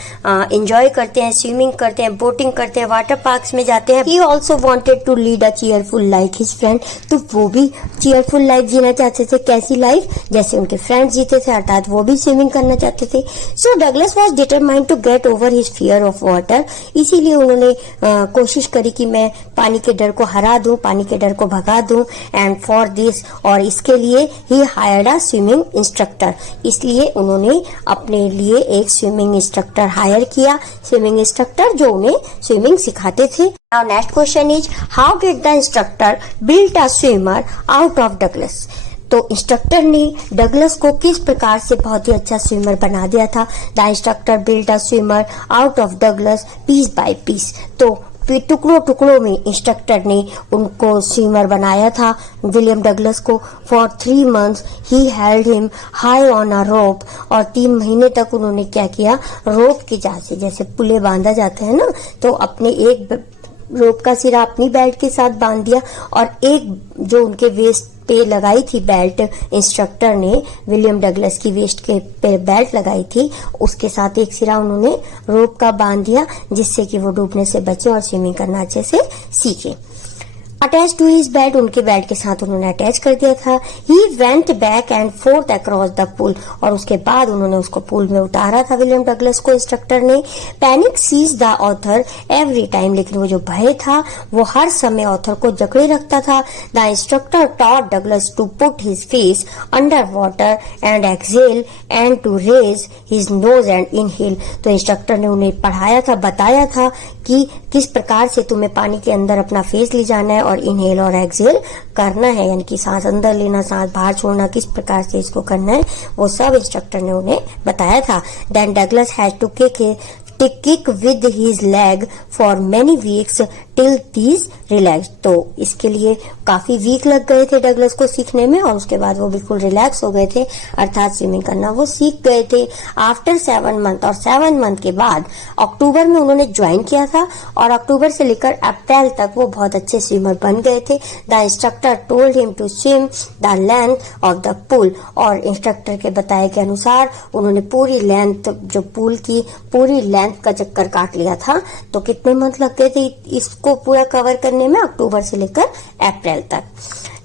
एंजॉय करते हैं, स्विमिंग करते हैं, बोटिंग करते हैं, वाटर पार्क्स में जाते हैं। He also wanted to lead a cheerful life his friend. तो वो भी चीयरफुल लाइफ जीना चाहते थे। कैसी लाइफ? जैसे उनके फ्रेंड्स जीते थे, अर्थात वो भी स्विमिंग करना चाहते थे। So Douglas was determined to get over his fear of water. इसीलिए उन्होंने कोशिश करी कि मैं पानी के डर को हरा दूं, पानी के डर को भगा दूं। एंड फॉर दिस, और इसके लिए ही हायर्ड अ स्विमिंग इंस्ट्रक्टर। इसलिए उन्होंने अपने लिए एक स्विमिंग इंस्ट्रक्टर हायर किया, स्विमिंग इंस्ट्रक्टर जो उन्हें स्विमिंग सिखाते थे। Now next question is, how did the instructor build a swimmer out of Douglas? तो इंस्ट्रक्टर ने डगलस को किस प्रकार से बहुत ही अच्छा स्विमर बना दिया था? The instructor build a swimmer out of Douglas piece by piece. तो टुकड़ों टुकड़ों में इंस्ट्रक्टर ने उनको स्विमर बनाया था विलियम डगलस को। For 3 months he held him high on a rope. और 3 महीने तक उन्होंने क्या किया? रोप के जाल से, जैसे पुले बांधा जाता है ना, तो अपने एक रोप का सिरा अपनी बेल्ट के साथ बांध दिया, और एक जो उनके वेस्ट पे लगाई थी बेल्ट, इंस्ट्रक्टर ने विलियम डगलस की वेस्ट के पे बेल्ट लगाई थी, उसके साथ एक सिरा उन्होंने रोप का बांध दिया, जिससे कि वो डूबने से बचे और स्विमिंग करना अच्छे से सीखे। अटैच टू हिज बेल्ट, उनके बेल्ट के साथ उन्होंने अटैच कर दिया था। He went back and forth across the pool, और उसके बाद उन्होंने उसको पूल में उतारा था विलियम डगलस को इंस्ट्रक्टर ने। Panic seize the author every time, लेकिन वो जो भय था वो हर समय ऑथर को जकड़े रखता था। The instructor taught Douglas to put his face under water and exhale and to raise his nose and inhale. तो इंस्ट्रक्टर ने उन्हें पढ़ाया था, बताया था कि किस प्रकार से तुम्हें पानी के अंदर अपना फेस ले जाना है और इनहेल और एक्सहेल करना है, यानी कि सांस अंदर लेना, सांस बाहर छोड़ना, किस प्रकार से इसको करना है वो सब इंस्ट्रक्टर ने उन्हें बताया था. Then Douglas had to kick with his leg for many weeks till these relaxed. तो इसके लिए काफी वीक लग गए थे डगलस को सीखने में, और उसके बाद वो बिल्कुल रिलैक्स हो गए थे, अर्थात स्विमिंग करना वो सीख गए थे. आफ्टर 7 मंथ, और 7 मंथ के बाद अक्टूबर में उन्होंने ज्वाइन किया था, और अक्टूबर से लेकर अप्रैल तक वो बहुत अच्छे स्विमर बन गए थे. The instructor told him to swim the length of the pool, और इंस्ट्रक्टर के बताए के अनुसार उन्होंने पूरी लेंथ, जो पूल की पूरी लेंथ का चक्कर काट लिया था. तो कितने मंथ लग गए थे इसको पूरा कवर करने में? अक्टूबर से लेकर अप्रैल तक.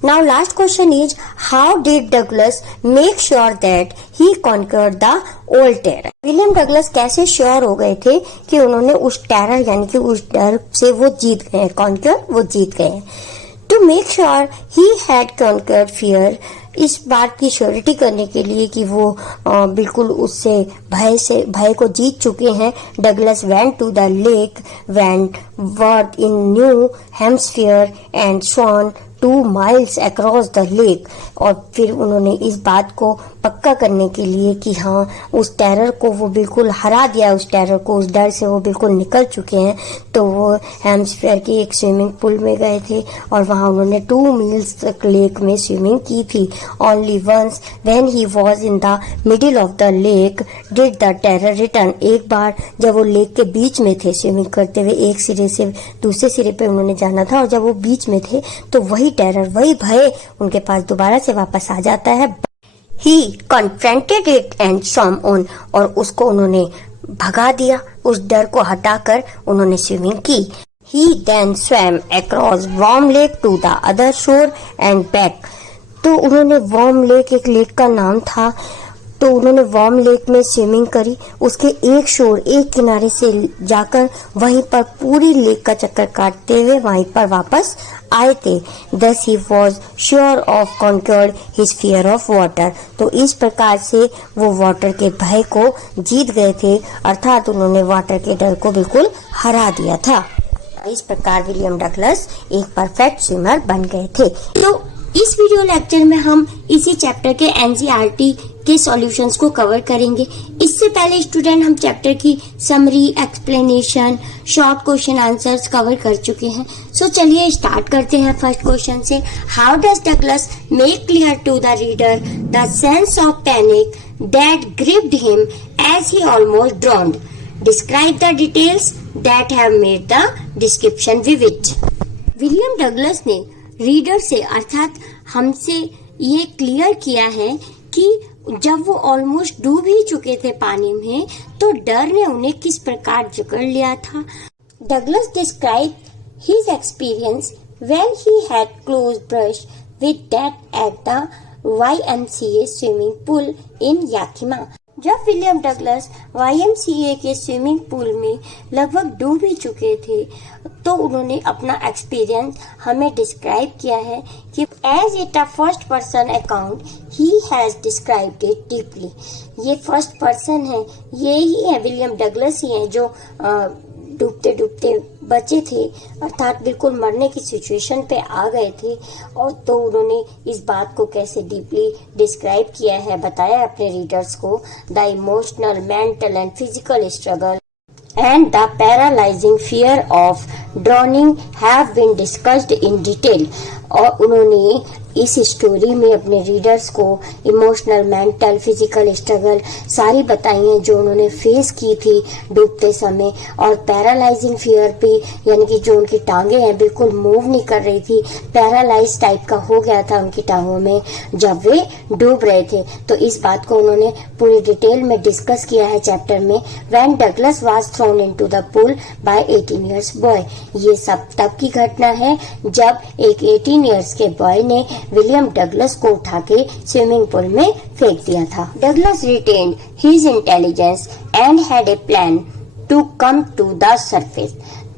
Now last question is, how did Douglas make sure that he conquered the old terror? William Douglas कैसे श्योर हो गए थे कि उन्होंने उस टेरर यानी कि उस डर से वो जीत गए, कॉन्कर वो जीत गए. To make sure he had conquered fear, इस बात की श्योरिटी करने के लिए कि वो बिल्कुल उससे भय को जीत चुके हैं, Douglas went to the lake Wentworth in New Hampshire and swam 2 miles across the lake. और फिर उन्होंने इस बात को पक्का करने के लिए कि हाँ, उस टेरर को वो बिल्कुल हरा दिया, उस टेरर को, उस डर से वो बिल्कुल निकल चुके हैं. तो वो हेम्सफेयर के एक स्विमिंग पूल में गए थे, और वहाँ उन्होंने 2 miles तक लेक में स्विमिंग की थी. Only once when he was in the middle of the lake did the terror return. एक बार जब वो लेक के बीच में थे स्विमिंग करते हुए, एक सिरे से दूसरे सिरे पे उन्होंने जाना था, और जब वो बीच में थे तो वही टेरर, वही भय उनके पास दोबारा से वापस आ जाता है. He confronted it and swam on, और उसको उन्होंने भगा दिया, उस डर को हटाकर उन्होंने स्विमिंग की. He then swam across Warm Lake to the other shore and back. तो उन्होंने वार्म लेक, एक लेक का नाम था, तो उन्होंने वार्म लेक में स्विमिंग करी, उसके एक शोर, एक किनारे से जाकर वहीं पर पूरी लेक का चक्कर काटते हुए वहीं पर वापस आए थे. Thus he was sure of conquered his fear of water. तो इस प्रकार से वो वाटर के भय को जीत गए थे, अर्थात उन्होंने वाटर के डर को बिल्कुल हरा दिया था. इस प्रकार विलियम डगलस एक परफेक्ट स्विमर बन गए थे. तो इस वीडियो लेक्चर में हम इसी चैप्टर के एनसीईआरटी के सॉल्यूशंस को कवर करेंगे. इससे पहले स्टूडेंट हम चैप्टर की summary, explanation, short question answers cover कर चुके हैं. सो चलिए स्टार्ट करते हैं फर्स्ट क्वेश्चन से. How does Douglas make clear to the reader the sense of panic that gripped him as he almost drowned? Describe the details that have made the description vivid. William Douglas ने reader से, अर्थात हमसे, ये clear किया है कि जब वो ऑलमोस्ट डूब ही चुके थे पानी में, तो डर ने उन्हें किस प्रकार जकड़ लिया था. Douglas describe his experience when he had close brush with that at the YMCA swimming pool in Yakima. जब विलियम डगलस YMCA के स्विमिंग पूल में लगभग डूब ही चुके थे, तो उन्होंने अपना एक्सपीरियंस हमें डिस्क्राइब किया है कि as it a first person account he has described it deeply. ये फर्स्ट पर्सन है, ये ही है, विलियम डगलस ही हैं जो डूबते डूबते बचे थे, अर्थात बिल्कुल मरने की सिचुएशन पे आ गए थे. और तो उन्होंने इस बात को कैसे डीपली डिस्क्राइब किया है, बताया अपने रीडर्स को. The emotional, mental and physical struggle and the paralyzing fear of drowning have been discussed in detail. और उन्होंने इस स्टोरी में अपने रीडर्स को इमोशनल, मेंटल, फिजिकल स्ट्रगल सारी बताई हैं जो उन्होंने फेस की थी डूबते समय. और पैरालाइजिंग फियर भी, यानी कि जो उनकी टांगे हैं बिल्कुल मूव नहीं कर रही थी, पैरालाइज टाइप का हो गया था उनकी टांगों में जब वे डूब रहे थे. तो इस बात को उन्होंने पूरी डिटेल में डिस्कस किया है चैप्टर में. When Douglas was thrown into the pool by 18 years boy. ये सब तब की घटना है जब एक 18 इयर्स के बॉय ने विलियम डगलस को उठा के स्विमिंग पूल में फेंक दिया था. Douglas retained his intelligence and had a plan to come to the surface.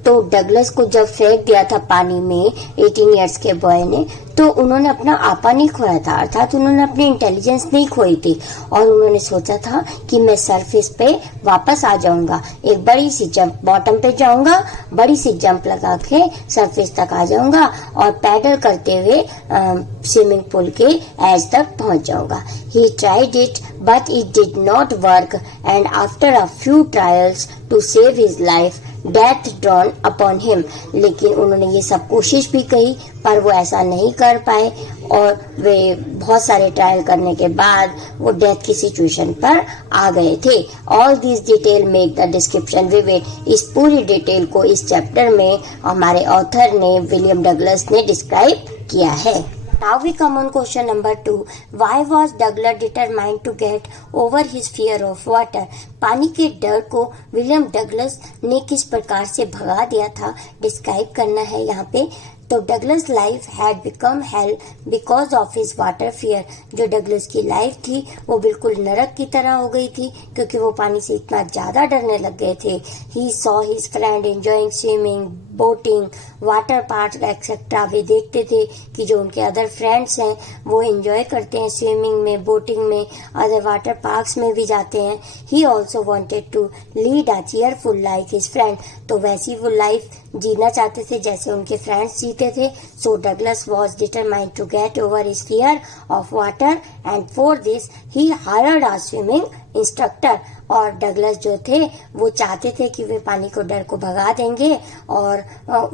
तो डगलस को जब फेंक दिया था पानी में 18 इयर्स के बॉय ने, तो उन्होंने अपना आपा नहीं खोया था, अर्थात उन्होंने अपनी इंटेलिजेंस नहीं खोई थी और उन्होंने सोचा था कि मैं सरफेस पे वापस आ जाऊंगा, एक बड़ी सी जंप, बॉटम पे जाऊंगा, बड़ी सी जंप लगा के सरफेस तक आ जाऊंगा और पैडल करते हुए स्विमिंग पूल के एज तक पहुंच जाऊंगा। He tried it, but it did not work, and after a few trials to save his life, death dawned upon him. लेकिन उन्होंने ये सब कोशिश भी की पर वो ऐसा नहीं कर पाए और वे बहुत सारे ट्रायल करने के बाद वो डेथ की सिचुएशन पर आ गए थे। All this detail make the description vivid. इस पूरी डिटेल को इस चैप्टर में हमारे ऑथर ने, विलियम डगलस ने डिस्क्राइब किया है। Now we come on question number 2. Why was Douglas determined to get over his fear of water? पानी के डर को विलियम डगलस ने किस प्रकार से भगा दिया था, डिस्क्राइब करना है यहाँ पे। तो Douglas life had become hello because of his water fear. जो डगलस की लाइफ थी वो बिल्कुल नरक की तरह हो गई थी क्योंकि वो पानी से इतना ज्यादा डरने लग गए थे। He saw his friend enjoying swimming, boating, water park etcetera. वे देखते थे कि जो उनके अदर फ्रेंड्स हैं वो एंजॉय करते हैं स्विमिंग में, बोटिंग में, अदर वाटर पार्क्स में भी जाते हैं। He also wanted to lead a cheerful life his friend. तो वैसी वो लाइफ जीना चाहते थे जैसे उनके फ्रेंड्स जीते थे। So Douglas was determined to get over his fear of water and for this he hired a swimming instructor. और डगलस जो थे वो चाहते थे कि वे पानी को डर को भगा देंगे और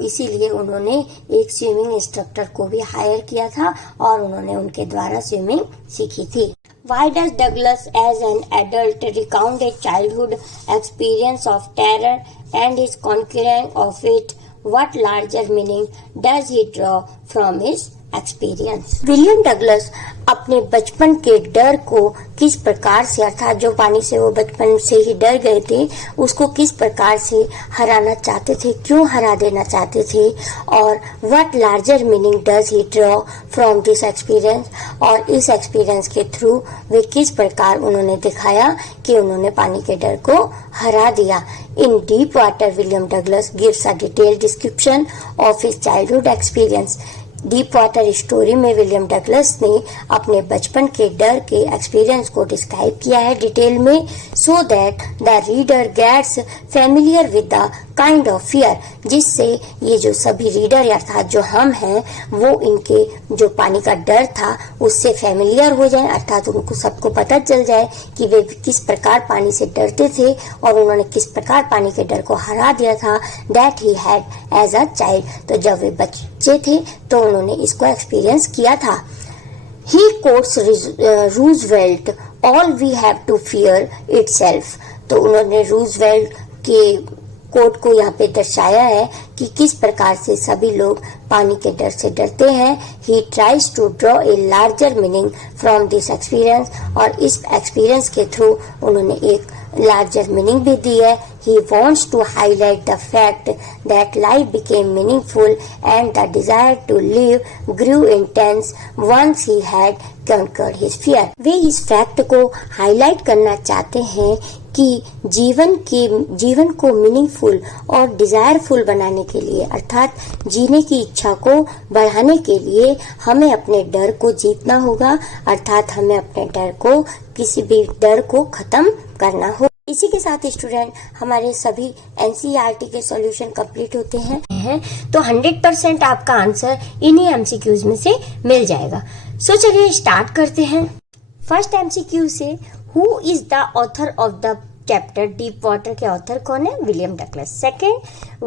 इसीलिए उन्होंने एक स्विमिंग इंस्ट्रक्टर को भी हायर किया था और उन्होंने उनके द्वारा स्विमिंग सीखी थी। Why does Douglas as an adult recount a childhood experience of terror and his conquering of it? What larger meaning does he draw from his experience? William Douglas अपने बचपन के डर को किस प्रकार से, अर्थात जो पानी से वो बचपन से ही डर गए थे, उसको किस प्रकार से हराना चाहते थे, क्यों हरा देना चाहते थे, और what larger meaning does he draw from this experience. और इस एक्सपीरियंस के थ्रू वे किस प्रकार उन्होंने दिखाया कि उन्होंने पानी के डर को हरा दिया। इन deep water William Douglas gives a detailed description of his childhood experience. Deep water story में विलियम डगलस ने अपने बचपन के डर के एक्सपीरियंस को डिस्क्राइब किया है डिटेल में, so that the reader gets familiar with the kind of fear, जिससे ये जो सभी रीडर अर्थात जो हम हैं वो इनके जो पानी का डर था उससे फेमिलियर हो जाए, अर्थात उनको सबको पता चल जाए कि वे किस प्रकार पानी से डरते थे और उन्होंने किस प्रकार पानी के डर को हरा दिया था। That he had as a child. तो जब वे बच्चे थे तो उन्होंने इसको एक्सपीरियंस किया था। He quotes Roosevelt, all we have to fear itself. तो उन्होंने रूजवेल्ट के कोट को यहाँ पे दर्शाया है कि किस प्रकार से सभी लोग पानी के डर से डरते हैं। He tries to draw a larger meaning from this experience. और इस एक्सपीरियंस के थ्रू उन्होंने एक लार्जर मीनिंग भी दी है। He wants to highlight the fact that life became meaningful and the desire to live grew intense once he had conquered his fear. वे इस fact को highlight करना चाहते हैं कि जीवन को मीनिंगफुल और डिजायरफुल बनाने के लिए, अर्थात जीने की इच्छा को बढ़ाने के लिए हमें अपने डर को जीतना होगा, अर्थात हमें अपने डर को, किसी भी डर को खत्म करना होगा। इसी के साथ स्टूडेंट हमारे सभी एनसीईआरटी के सॉल्यूशन कंप्लीट होते हैं तो 100% आपका आंसर इन्हीं एमसीक्यूज में से मिल जाएगा। सो चलिए स्टार्ट करते हैं। फर्स्ट एमसीक्यू से, who is the author of the chapter Deep water के ऑथर कौन है? William Douglas. Second,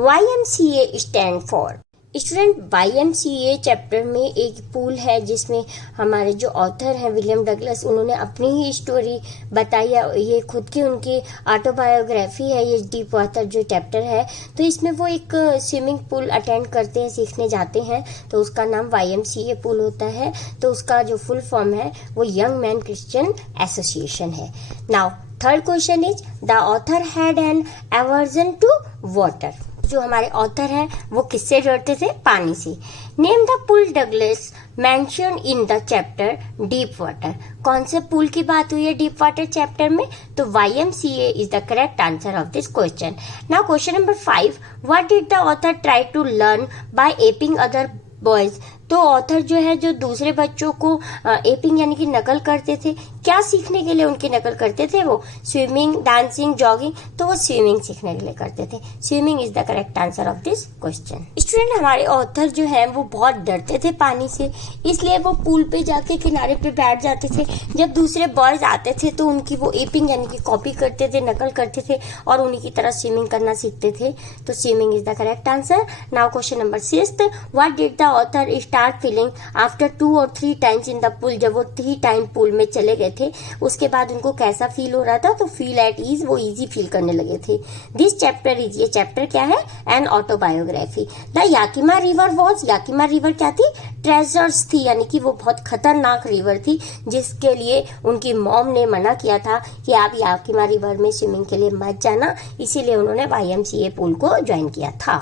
YMCA stand for. Student YMCA chapter में एक पूल है जिसमें हमारे जो ऑथर हैं विलियम डगलस, उन्होंने अपनी ही स्टोरी बताई है। ये खुद की उनकी ऑटोबायोग्राफी है ये डीप वाटर जो चैप्टर है। तो इसमें वो एक स्विमिंग पूल अटेंड करते हैं, सीखने जाते हैं, तो उसका नाम YMCA पूल होता है। तो उसका जो फुल फॉर्म है वो यंग मैन क्रिश्चियन एसोसिएशन है। Now third question is, the author had an aversion to water. जो हमारे ऑथर हैं वो किससे डरते थे? पानी से। Name the pool Douglas mention in the chapter Deep Water. कौन से पूल की बात हुई है डीप वाटर चैप्टर में? तो YMCA is the correct answer of this question. Now question number 5, what did the author try to learn by aping other boys. तो author जो है जो दूसरे बच्चों को एपिंग यानी कि नकल करते थे, क्या सीखने के लिए उनकी नकल करते थे? वो स्विमिंग, डांसिंग, जॉगिंग। तो वो स्विमिंग सीखने के लिए करते थे। Swimming is the correct answer of this question. Student, हमारे ऑथर जो है वो बहुत डरते थे पानी से, इसलिए वो पूल पे जाके किनारे पे बैठ जाते थे। जब दूसरे बॉयज आते थे तो उनकी वो एपिंग यानी कि कॉपी करते थे, नकल करते थे और उन्हीं की तरह स्विमिंग करना सीखते थे। तो swimming is the correct answer. Now question number 6, what did the author start feeling after 2 or 3 times in the pool. जब वो 3 टाइम पूल में चले गए थे उसके बाद उनको कैसा फील हो रहा था? तो फील एट ईज, वो इजी फील करने लगे थे। दिस चैप्टर इज, ये चैप्टर क्या है? An autobiography. The Yakima river was, Yakima river क्या थी? ट्रेजर्स थी, यानी कि वो बहुत खतरनाक रिवर थी जिसके लिए उनकी मॉम ने मना किया था कि आप याकिमा रिवर में स्विमिंग के लिए मत जाना, इसीलिए उन्होंने YMCA पूल को ज्वाइन किया था।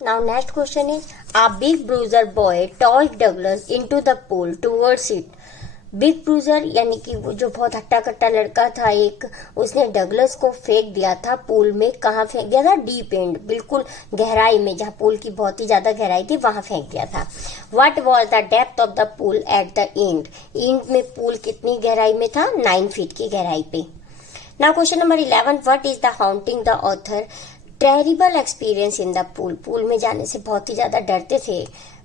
Now next question is, a big bruiser boy tossed Douglas into the pool towards it. Big bruiser यानी कि वो जो बहुत हट्टा कट्टा लड़का था एक, उसने डगलस को फेंक दिया था पूल में। कहाँ फेंक दिया था? डीप एंड, बिल्कुल गहराई में, जहाँ पूल की बहुत ही ज्यादा गहराई थी वहां फेंक दिया था। What was the depth of the pool at the end. End में पूल कितनी गहराई में था? 9 फीट की गहराई पे। Now question number 11, what is the haunting the author terrible experience in the pool. Pool में जाने से बहुत ही ज्यादा डरते थे।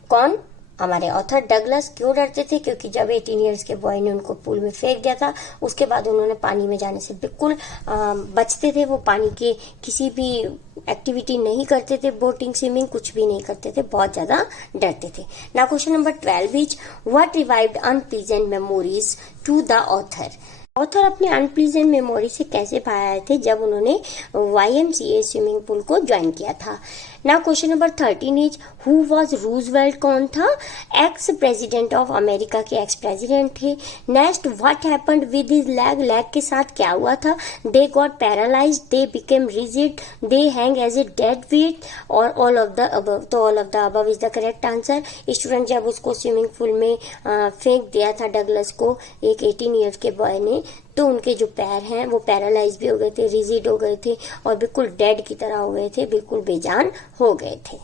कौन? हमारे ऑथर डगलस। क्यों डरते थे? क्योंकि जब 18 ईयर्स के बॉय ने उनको पूल में फेंक दिया था उसके बाद उन्होंने पानी में जाने से बिल्कुल बचते थे। वो पानी के किसी भी एक्टिविटी नहीं करते थे, बोटिंग, स्विमिंग कुछ भी नहीं करते थे, बहुत ज्यादा डरते थे। Now question number 12 is, what revived unpleasant memories to the author. Author अपने अनप्लीजेंट मेमोरी से कैसे बाहर आए थे जब उन्होंने YMCA स्विमिंग पूल को ज्वाइन किया था। Now question number 13 is, who was Roosevelt. कौन था? एक्स प्रेसिडेंट ऑफ अमेरिका के एक्स प्रेसिडेंट थे। Next, what happened with his leg. Leg के साथ क्या हुआ था? They got paralysed, they became rigid, they hang as a dead weight और ऑल ऑफ द अबव। तो all of the above is the correct answer. Student, जब उसको swimming pool में फेंक दिया था डगलस को एक 18 ईयर्स के बॉय ने, तो उनके जो पैर हैं वो पैरालाइज भी हो गए थे, रिजिड हो गए थे और बिल्कुल डेड की तरह हो गए थे, बिल्कुल बेजान हो गए थे।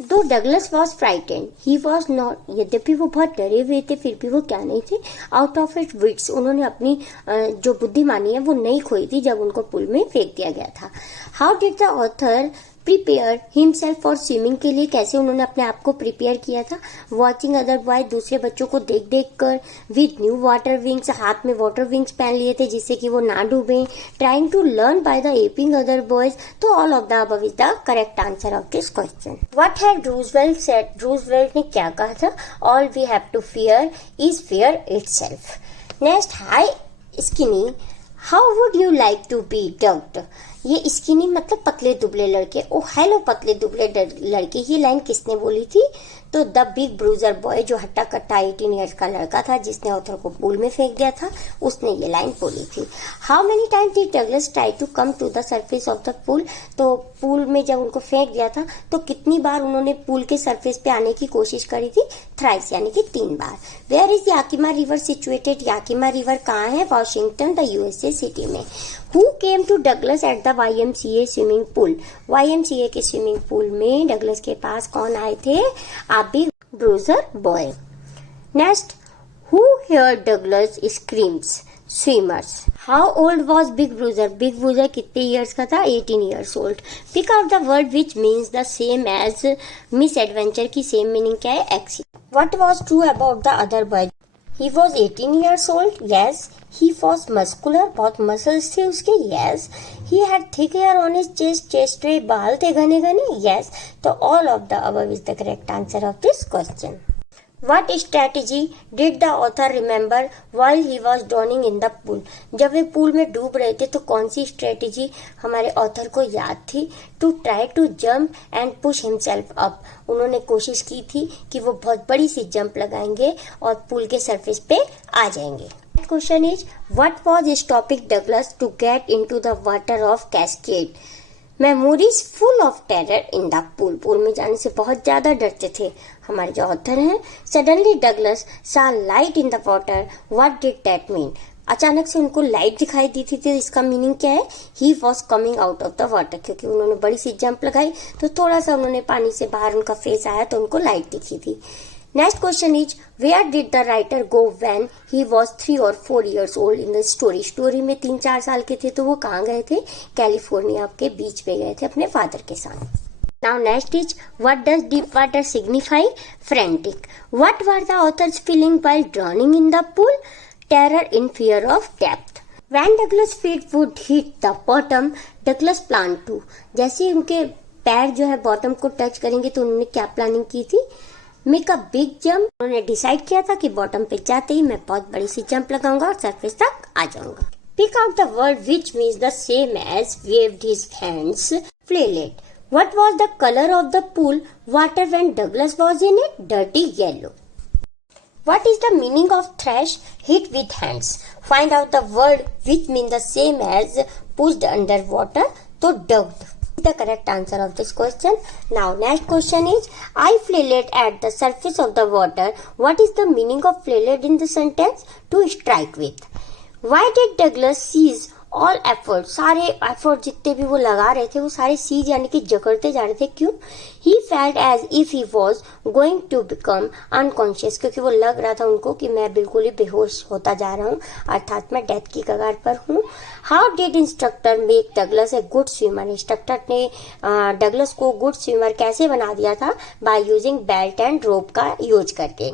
दो Douglas was frightened, he was not. यद्यपि वो बहुत डरे हुए थे फिर भी वो क्या नहीं थे? Out of it wits. उन्होंने अपनी जो बुद्धिमानी है वो नहीं खोई थी जब उनको पूल में फेंक दिया गया था। How did the author prepare himself for swimming. के लिए कैसे उन्होंने अपने आप को प्रिपेयर किया था? वॉचिंग अदर बॉय, दूसरे बच्चों को देख देख कर। विद न्यू वाटर विंग्स, हाथ में वाटर विंग्स पहन लिए थे जिससे कि वो ना डूबे। Trying to learn by the aping other boys. तो all of the above is the correct answer of this question. What had Roosevelt said. Roosevelt ने क्या कहा था? All we have to fear is fear itself. Next, hi skinny, how would you like to be ducked. ये skinny मतलब पतले दुबले लड़के। ओ hello पतले दुबले लड़के, ये लाइन किसने बोली थी? तो द बिग ब्रूजर बॉय, जो हट्टा कट्टा 18 ईयर्स का लड़का था जिसने ऑथर को पूल में फेंक दिया था, उसने ये लाइन बोली थी। How many time did Douglas try to come to the surface of the pool. तो पूल में जब उनको फेंक दिया था तो कितनी बार उन्होंने पूल के सरफेस पे आने की कोशिश करी थी? थ्राइस, यानी कि 3 बार। Where is Yakima river situated. Yakima river कहाँ है? वॉशिंगटन, द USA सिटी में। Who came to Douglas at the YMCA swimming pool. YMCA के स्विमिंग पूल में डगलस के पास कौन आए थे? A big bruiser boy. Next, who hear Douglas screams swimmers. How old was big bruiser. Big bruiser कितने years का था? 18 years old. Pick out the word which means the same as miss adventure की same meaning क्या है? Accident. What was true about the other boy. He was 18 years old. Yes. He was muscular. बहुत muscles थे उसके. Yes. He had thick hair on his chest. Chest पे बाल थे घने घने. Yes. तो all of the above is the correct answer of this question. What strategy did the author remember while he was drowning in the pool? जब वे pool में डूब रहे थे तो कौन सी स्ट्रेटेजी हमारे ऑथर को याद थी? To try to jump and push himself up. उन्होंने कोशिश की थी कि वो बहुत बड़ी सी जंप लगाएंगे और पूल के सरफेस पे आ जाएंगे। Question is, what was stopping Douglas to get into the water of Cascade? Memories full of terror in the pool. Pool में जाने से बहुत ज्यादा डरते थे हमारे जो ऑथर हैं। सडनली डगलस सा light in the water, what did that mean? अचानक से उनको लाइट दिखाई दी थी, तो इसका मीनिंग क्या है? He was coming out of the water, क्योंकि उन्होंने बड़ी सी जंप लगाई तो थोड़ा सा उन्होंने पानी से बाहर उनका फेस आया तो उनको लाइट दिखी थी। Next question is where did the writer go when he was 3 or 4 years old in the story? Story में 3-4 साल के थे तो वो कहाँ गए थे? कैलिफोर्निया के बीच पे गए थे अपने फादर के साथ। Now next is what does deep water signify? Frantic. What were the authors feeling while drowning in the pool? Terror in fear of depth. When Douglas' feet would hit the bottom, Douglas planned to. जैसे उनके पैर जो है bottom को touch करेंगे तो उन्होंने क्या प्लानिंग की थी? Make a big jump. उन्होंने डिसाइड किया था कि बॉटम पे जाते ही मैं बहुत बड़ी सी जंप लगाऊंगा और सरफेस तक आ जाऊंगा। Pick out the word which means the same as waved his hands, flailed. What was the color of the pool water when Douglas was in it? Dirty yellow. What is the meaning of thrash? Hit with hands. Find out the word which means the same as pushed under water. So ducked. The correct answer of this question. Now next question is I flailet at the surface of the water. What is the meaning of flailet in the sentence? To strike with. Why did Douglas seize all effort? सारे effort जितने भी वो लगा रहे थे वो सारे seize यानी कि जकड़ते जा रहे थे। क्यों? He felt as if he was going to become unconscious, क्योंकि वो लग रहा था उनको कि मैं बिल्कुल ही बेहोश होता जा रहा हूँ, अर्थात मैं डेथ की कगार पर हूँ। How did instructor make Douglas a good swimmer? Instructor ने डगलस को गुड स्विमर कैसे बना दिया था? बाय यूजिंग बेल्ट एंड रोप का यूज करके।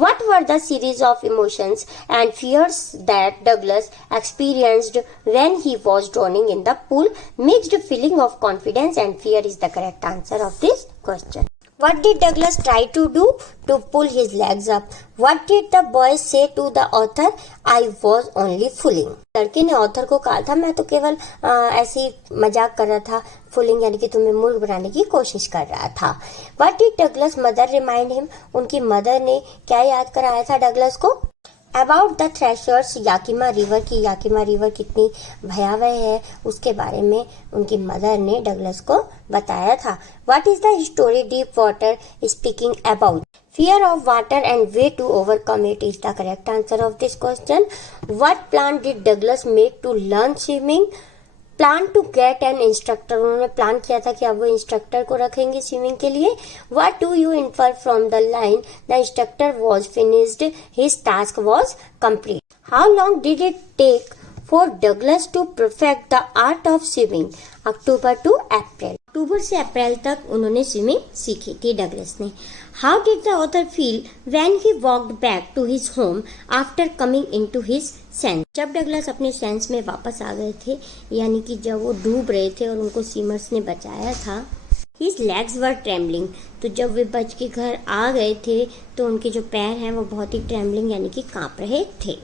What were the series of emotions and fears that Douglas experienced when he was drowning in the pool? Mixed feeling of confidence and fear is the correct answer of this question. What did Douglas try to do to pull his legs up? What did the boy say to the author? I was only fooling. लड़के ने author को कहा था मैं तो केवल ऐसे ही मजाक कर रहा था। फूलिंग यानी कि तुम्हें मूर्ख बनाने की कोशिश कर रहा था। What did Douglas mother remind him? उनकी मदर ने क्या याद कराया था डगलस को? About the threshers Yakima river की याकिमा रिवर कितनी भयावह है उसके बारे में उनकी मदर ने डगलस को बताया था। What is the story deep water speaking about? Fear of water and way to overcome it is the correct answer of this question. What plan did Douglas make to learn swimming? Plan to get an instructor, उन्होंने plan किया था कि अब वो instructor को रखेंगे swimming के लिए। What do you infer from the line the instructor was finished his task was complete? How long did it take for Douglas to perfect the art of swimming? October to April, अक्टूबर से अप्रैल तक उन्होंने swimming सीखी थी Douglas ने। How did the author feel when he walked back to his home after coming into his sense? जब Douglas अपने सेंस में वापस आ गए थे, यानी कि जब वो डूब रहे थे और उनको स्विमर्स ने बचाया था, हिज लेग्स वर ट्रेम्बलिंग, तो जब वे बच के घर आ गए थे तो उनके जो पैर हैं वो बहुत ही ट्रेम्बलिंग यानी कि कांप रहे थे।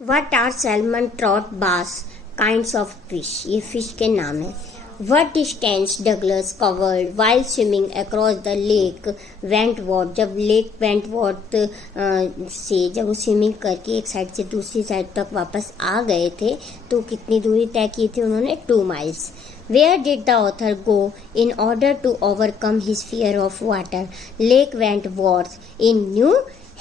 व्हाट आर सैल्मन, ट्रॉट, बास काइंड्स ऑफ फिश? ये फिश के नाम है। What distance Douglas covered while swimming across the lake Wentworth? जब लेक वेंटवर्थ से जब वो स्विमिंग करके एक साइड से दूसरी साइड तक वापस आ गए थे तो कितनी दूरी तय की थी उन्होंने? 2 miles. Where did the author go in order to overcome his fear of water? Lake Wentworth in New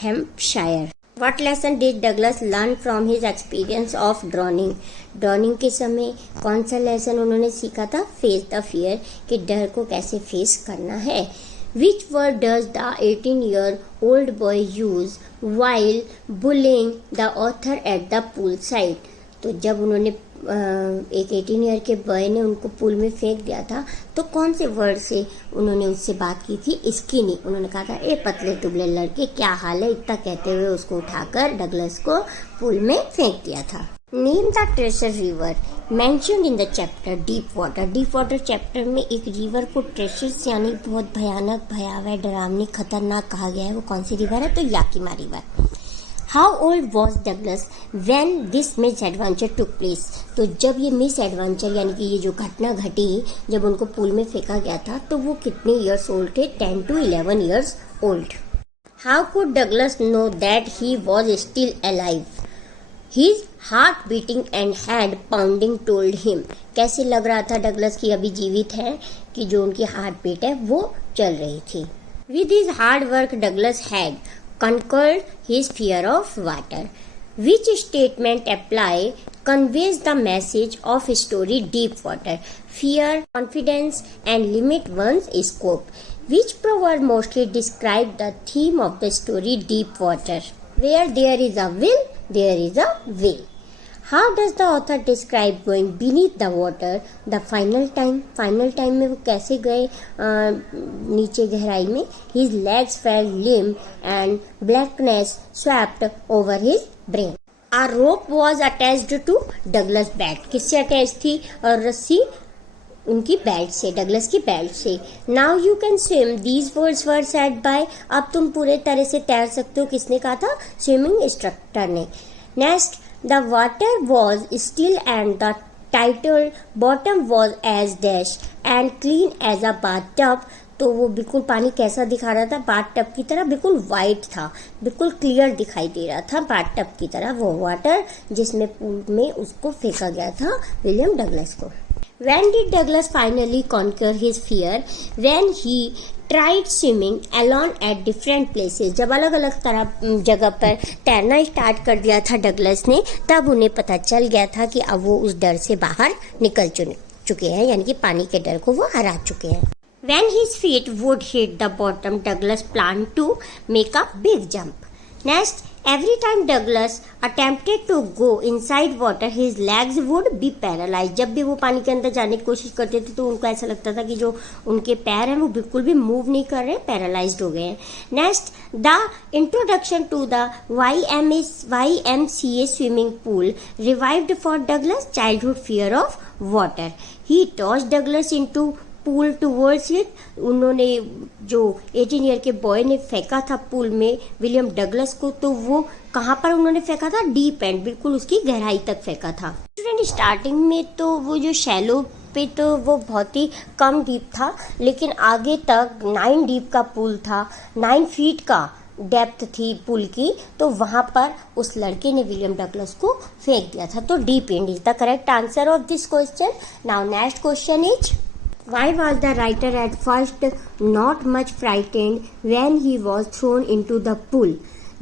Hampshire. What lesson did Douglas learn from his experience of drowning? Drowning के समय कौन सा लेसन उन्होंने सीखा था? Face the fear, कि डर को कैसे फेस करना है। Which word does the 18-year-old boy use while bullying the author at the pool side? तो जब उन्होंने एक 18 ईयर के बॉय ने उनको पूल में फेंक दिया था तो कौन से वर्ड से उन्होंने उससे बात की थी? स्किनी, उन्होंने कहा था ए पतले दुबले लड़के क्या हाल है, इतना कहते हुए उसको उठाकर डगलस को पूल में फेंक दिया था। Name the treasure river mentioned in the chapter Deep water. Deep water chapter में एक रिवर को ट्रेजर्स यानी बहुत भयानक, भयावह, डरावनी, खतरनाक कहा गया है। वो कौन सी रिवर है? तो Yakima river. How old was Douglas when this miss adventure took place? तो जब ये मिस एडवेंचर यानी कि ये जो घटना घटी जब उनको पूल में फेंका गया था तो वो कितने ईयर्स ओल्ड थे? 10 to 11 years old. How could Douglas know that he was still alive? His heart beating and head pounding told him. कैसे लग रहा था डगलस की अभी जीवित है, कि जो उनकी हार्ट बीट है वो चल रही थी। With his hard work Douglas had conquered his fear of water. Which statement apply conveys the message of story Deep Water? Fear, confidence, and limit one's scope. Which proverb mostly describe the theme of the story Deep Water? Where there is a will, there is a way. How does the author describe going beneath the water? The final time. Final time में वो कैसे गए नीचे गहराई में? His legs fell limp and blackness swept over his brain. A rope was attached to Douglas' belt. किससे attach थी? और रस्सी उनकी बेल्ट से, डगलस की बेल्ट से। Now you can swim, these words were said bye. अब तुम पूरे तरह से तैर सकते हो, किसने कहा था? स्विमिंग इंस्ट्रक्टर ने। Next, the water was still and the tiled bottom was as dash and clean as a bath tub. तो वो बिल्कुल पानी कैसा दिखा रहा था? बाथ टब की तरह, बिल्कुल वाइट था, बिल्कुल क्लियर दिखाई दे रहा था बाथ टब की तरह वो वाटर जिसमें पूल में उसको फेंका गया था विलियम डगलस को। When did Douglas finally conquer his fear? When he tried swimming alone at different places. जब अलग अलग तरह जगह पर तैरना स्टार्ट कर दिया था डगलस ने, तब उन्हें पता चल गया था कि अब वो उस डर से बाहर निकल चुके हैं, यानी कि पानी के डर को वो हरा चुके हैं। When his feet would hit the bottom, Douglas planned to make a big jump. Next, every time Douglas attempted to go inside water, his legs would be paralyzed. जब भी वो पानी के अंदर जाने की कोशिश करते थे तो उनको ऐसा लगता था कि जो उनके पैर हैं वो बिल्कुल भी मूव नहीं कर रहे, पैरालाइज्ड हो गए हैं। Next, the introduction to the YMCA swimming pool revived for Douglas childhood fear of water. He tossed Douglas into pool towards it. उन्होंने जो 18 ईयर के बॉय ने फेंका था पूल में विलियम डगलस को, तो वो कहाँ पर उन्होंने फेंका था? डीप एंड, बिल्कुल उसकी गहराई तक फेंका था। स्टूडेंट, स्टार्टिंग में तो वो जो शैलो पे तो वो बहुत ही कम डीप था, लेकिन आगे तक 9 डीप का पूल था, 9 फीट का डेप्थ थी पुल की, तो वहां पर उस लड़के ने विलियम डगलस को फेंक दिया था। तो deep and is the correct answer of this question. Now next question is, why was the writer at first not much frightened when he was thrown into the pool?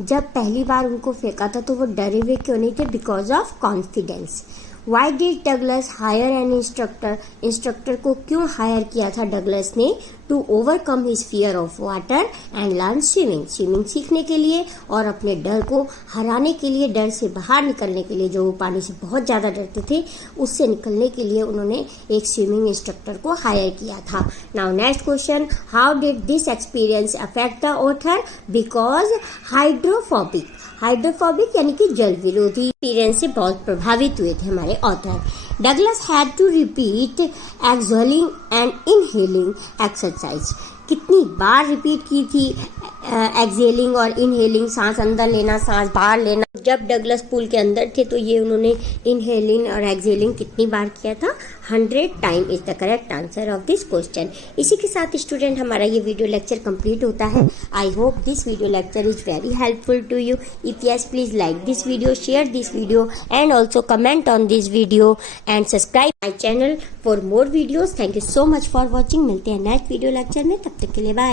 जब पहली बार उनको फेंका था तो वो डरे हुए क्यों नहीं थे? Because of confidence. Why did Douglas hire an instructor? Instructor को क्यों हायर किया था डगलस ने? To overcome his fear of water and learn swimming. Swimming सीखने के लिए और अपने डर को हराने के लिए, डर से बाहर निकलने के लिए, जो वो पानी से बहुत ज़्यादा डरते थे उससे निकलने के लिए उन्होंने एक स्विमिंग इंस्ट्रक्टर को हायर किया था। Now next question, how did this experience affect the author? Because hydrophobic, hydrophobic यानी कि जल विरोधी एक्सपीरियंस से बहुत प्रभावित हुए थे हमारे author. Douglas had to repeat exhaling and inhaling exercise. कितनी बार रिपीट की थी एक्सहेलिंग और इनहेलिंग, सांस अंदर लेना सांस बाहर लेना? जब डगलस पूल के अंदर थे तो ये उन्होंने इनहेलिंग और एक्सहेलिंग कितनी बार किया था? 100 time is the correct answer of this question. इसी के साथ स्टूडेंट हमारा ये वीडियो लेक्चर कंप्लीट होता है। I hope this video lecture is very helpful to you. If yes, please like this video, share this video and also comment on this video and subscribe my channel for more videos. Thank you so much for watching. मिलते हैं next video lecture में, तब तक के लिए bye.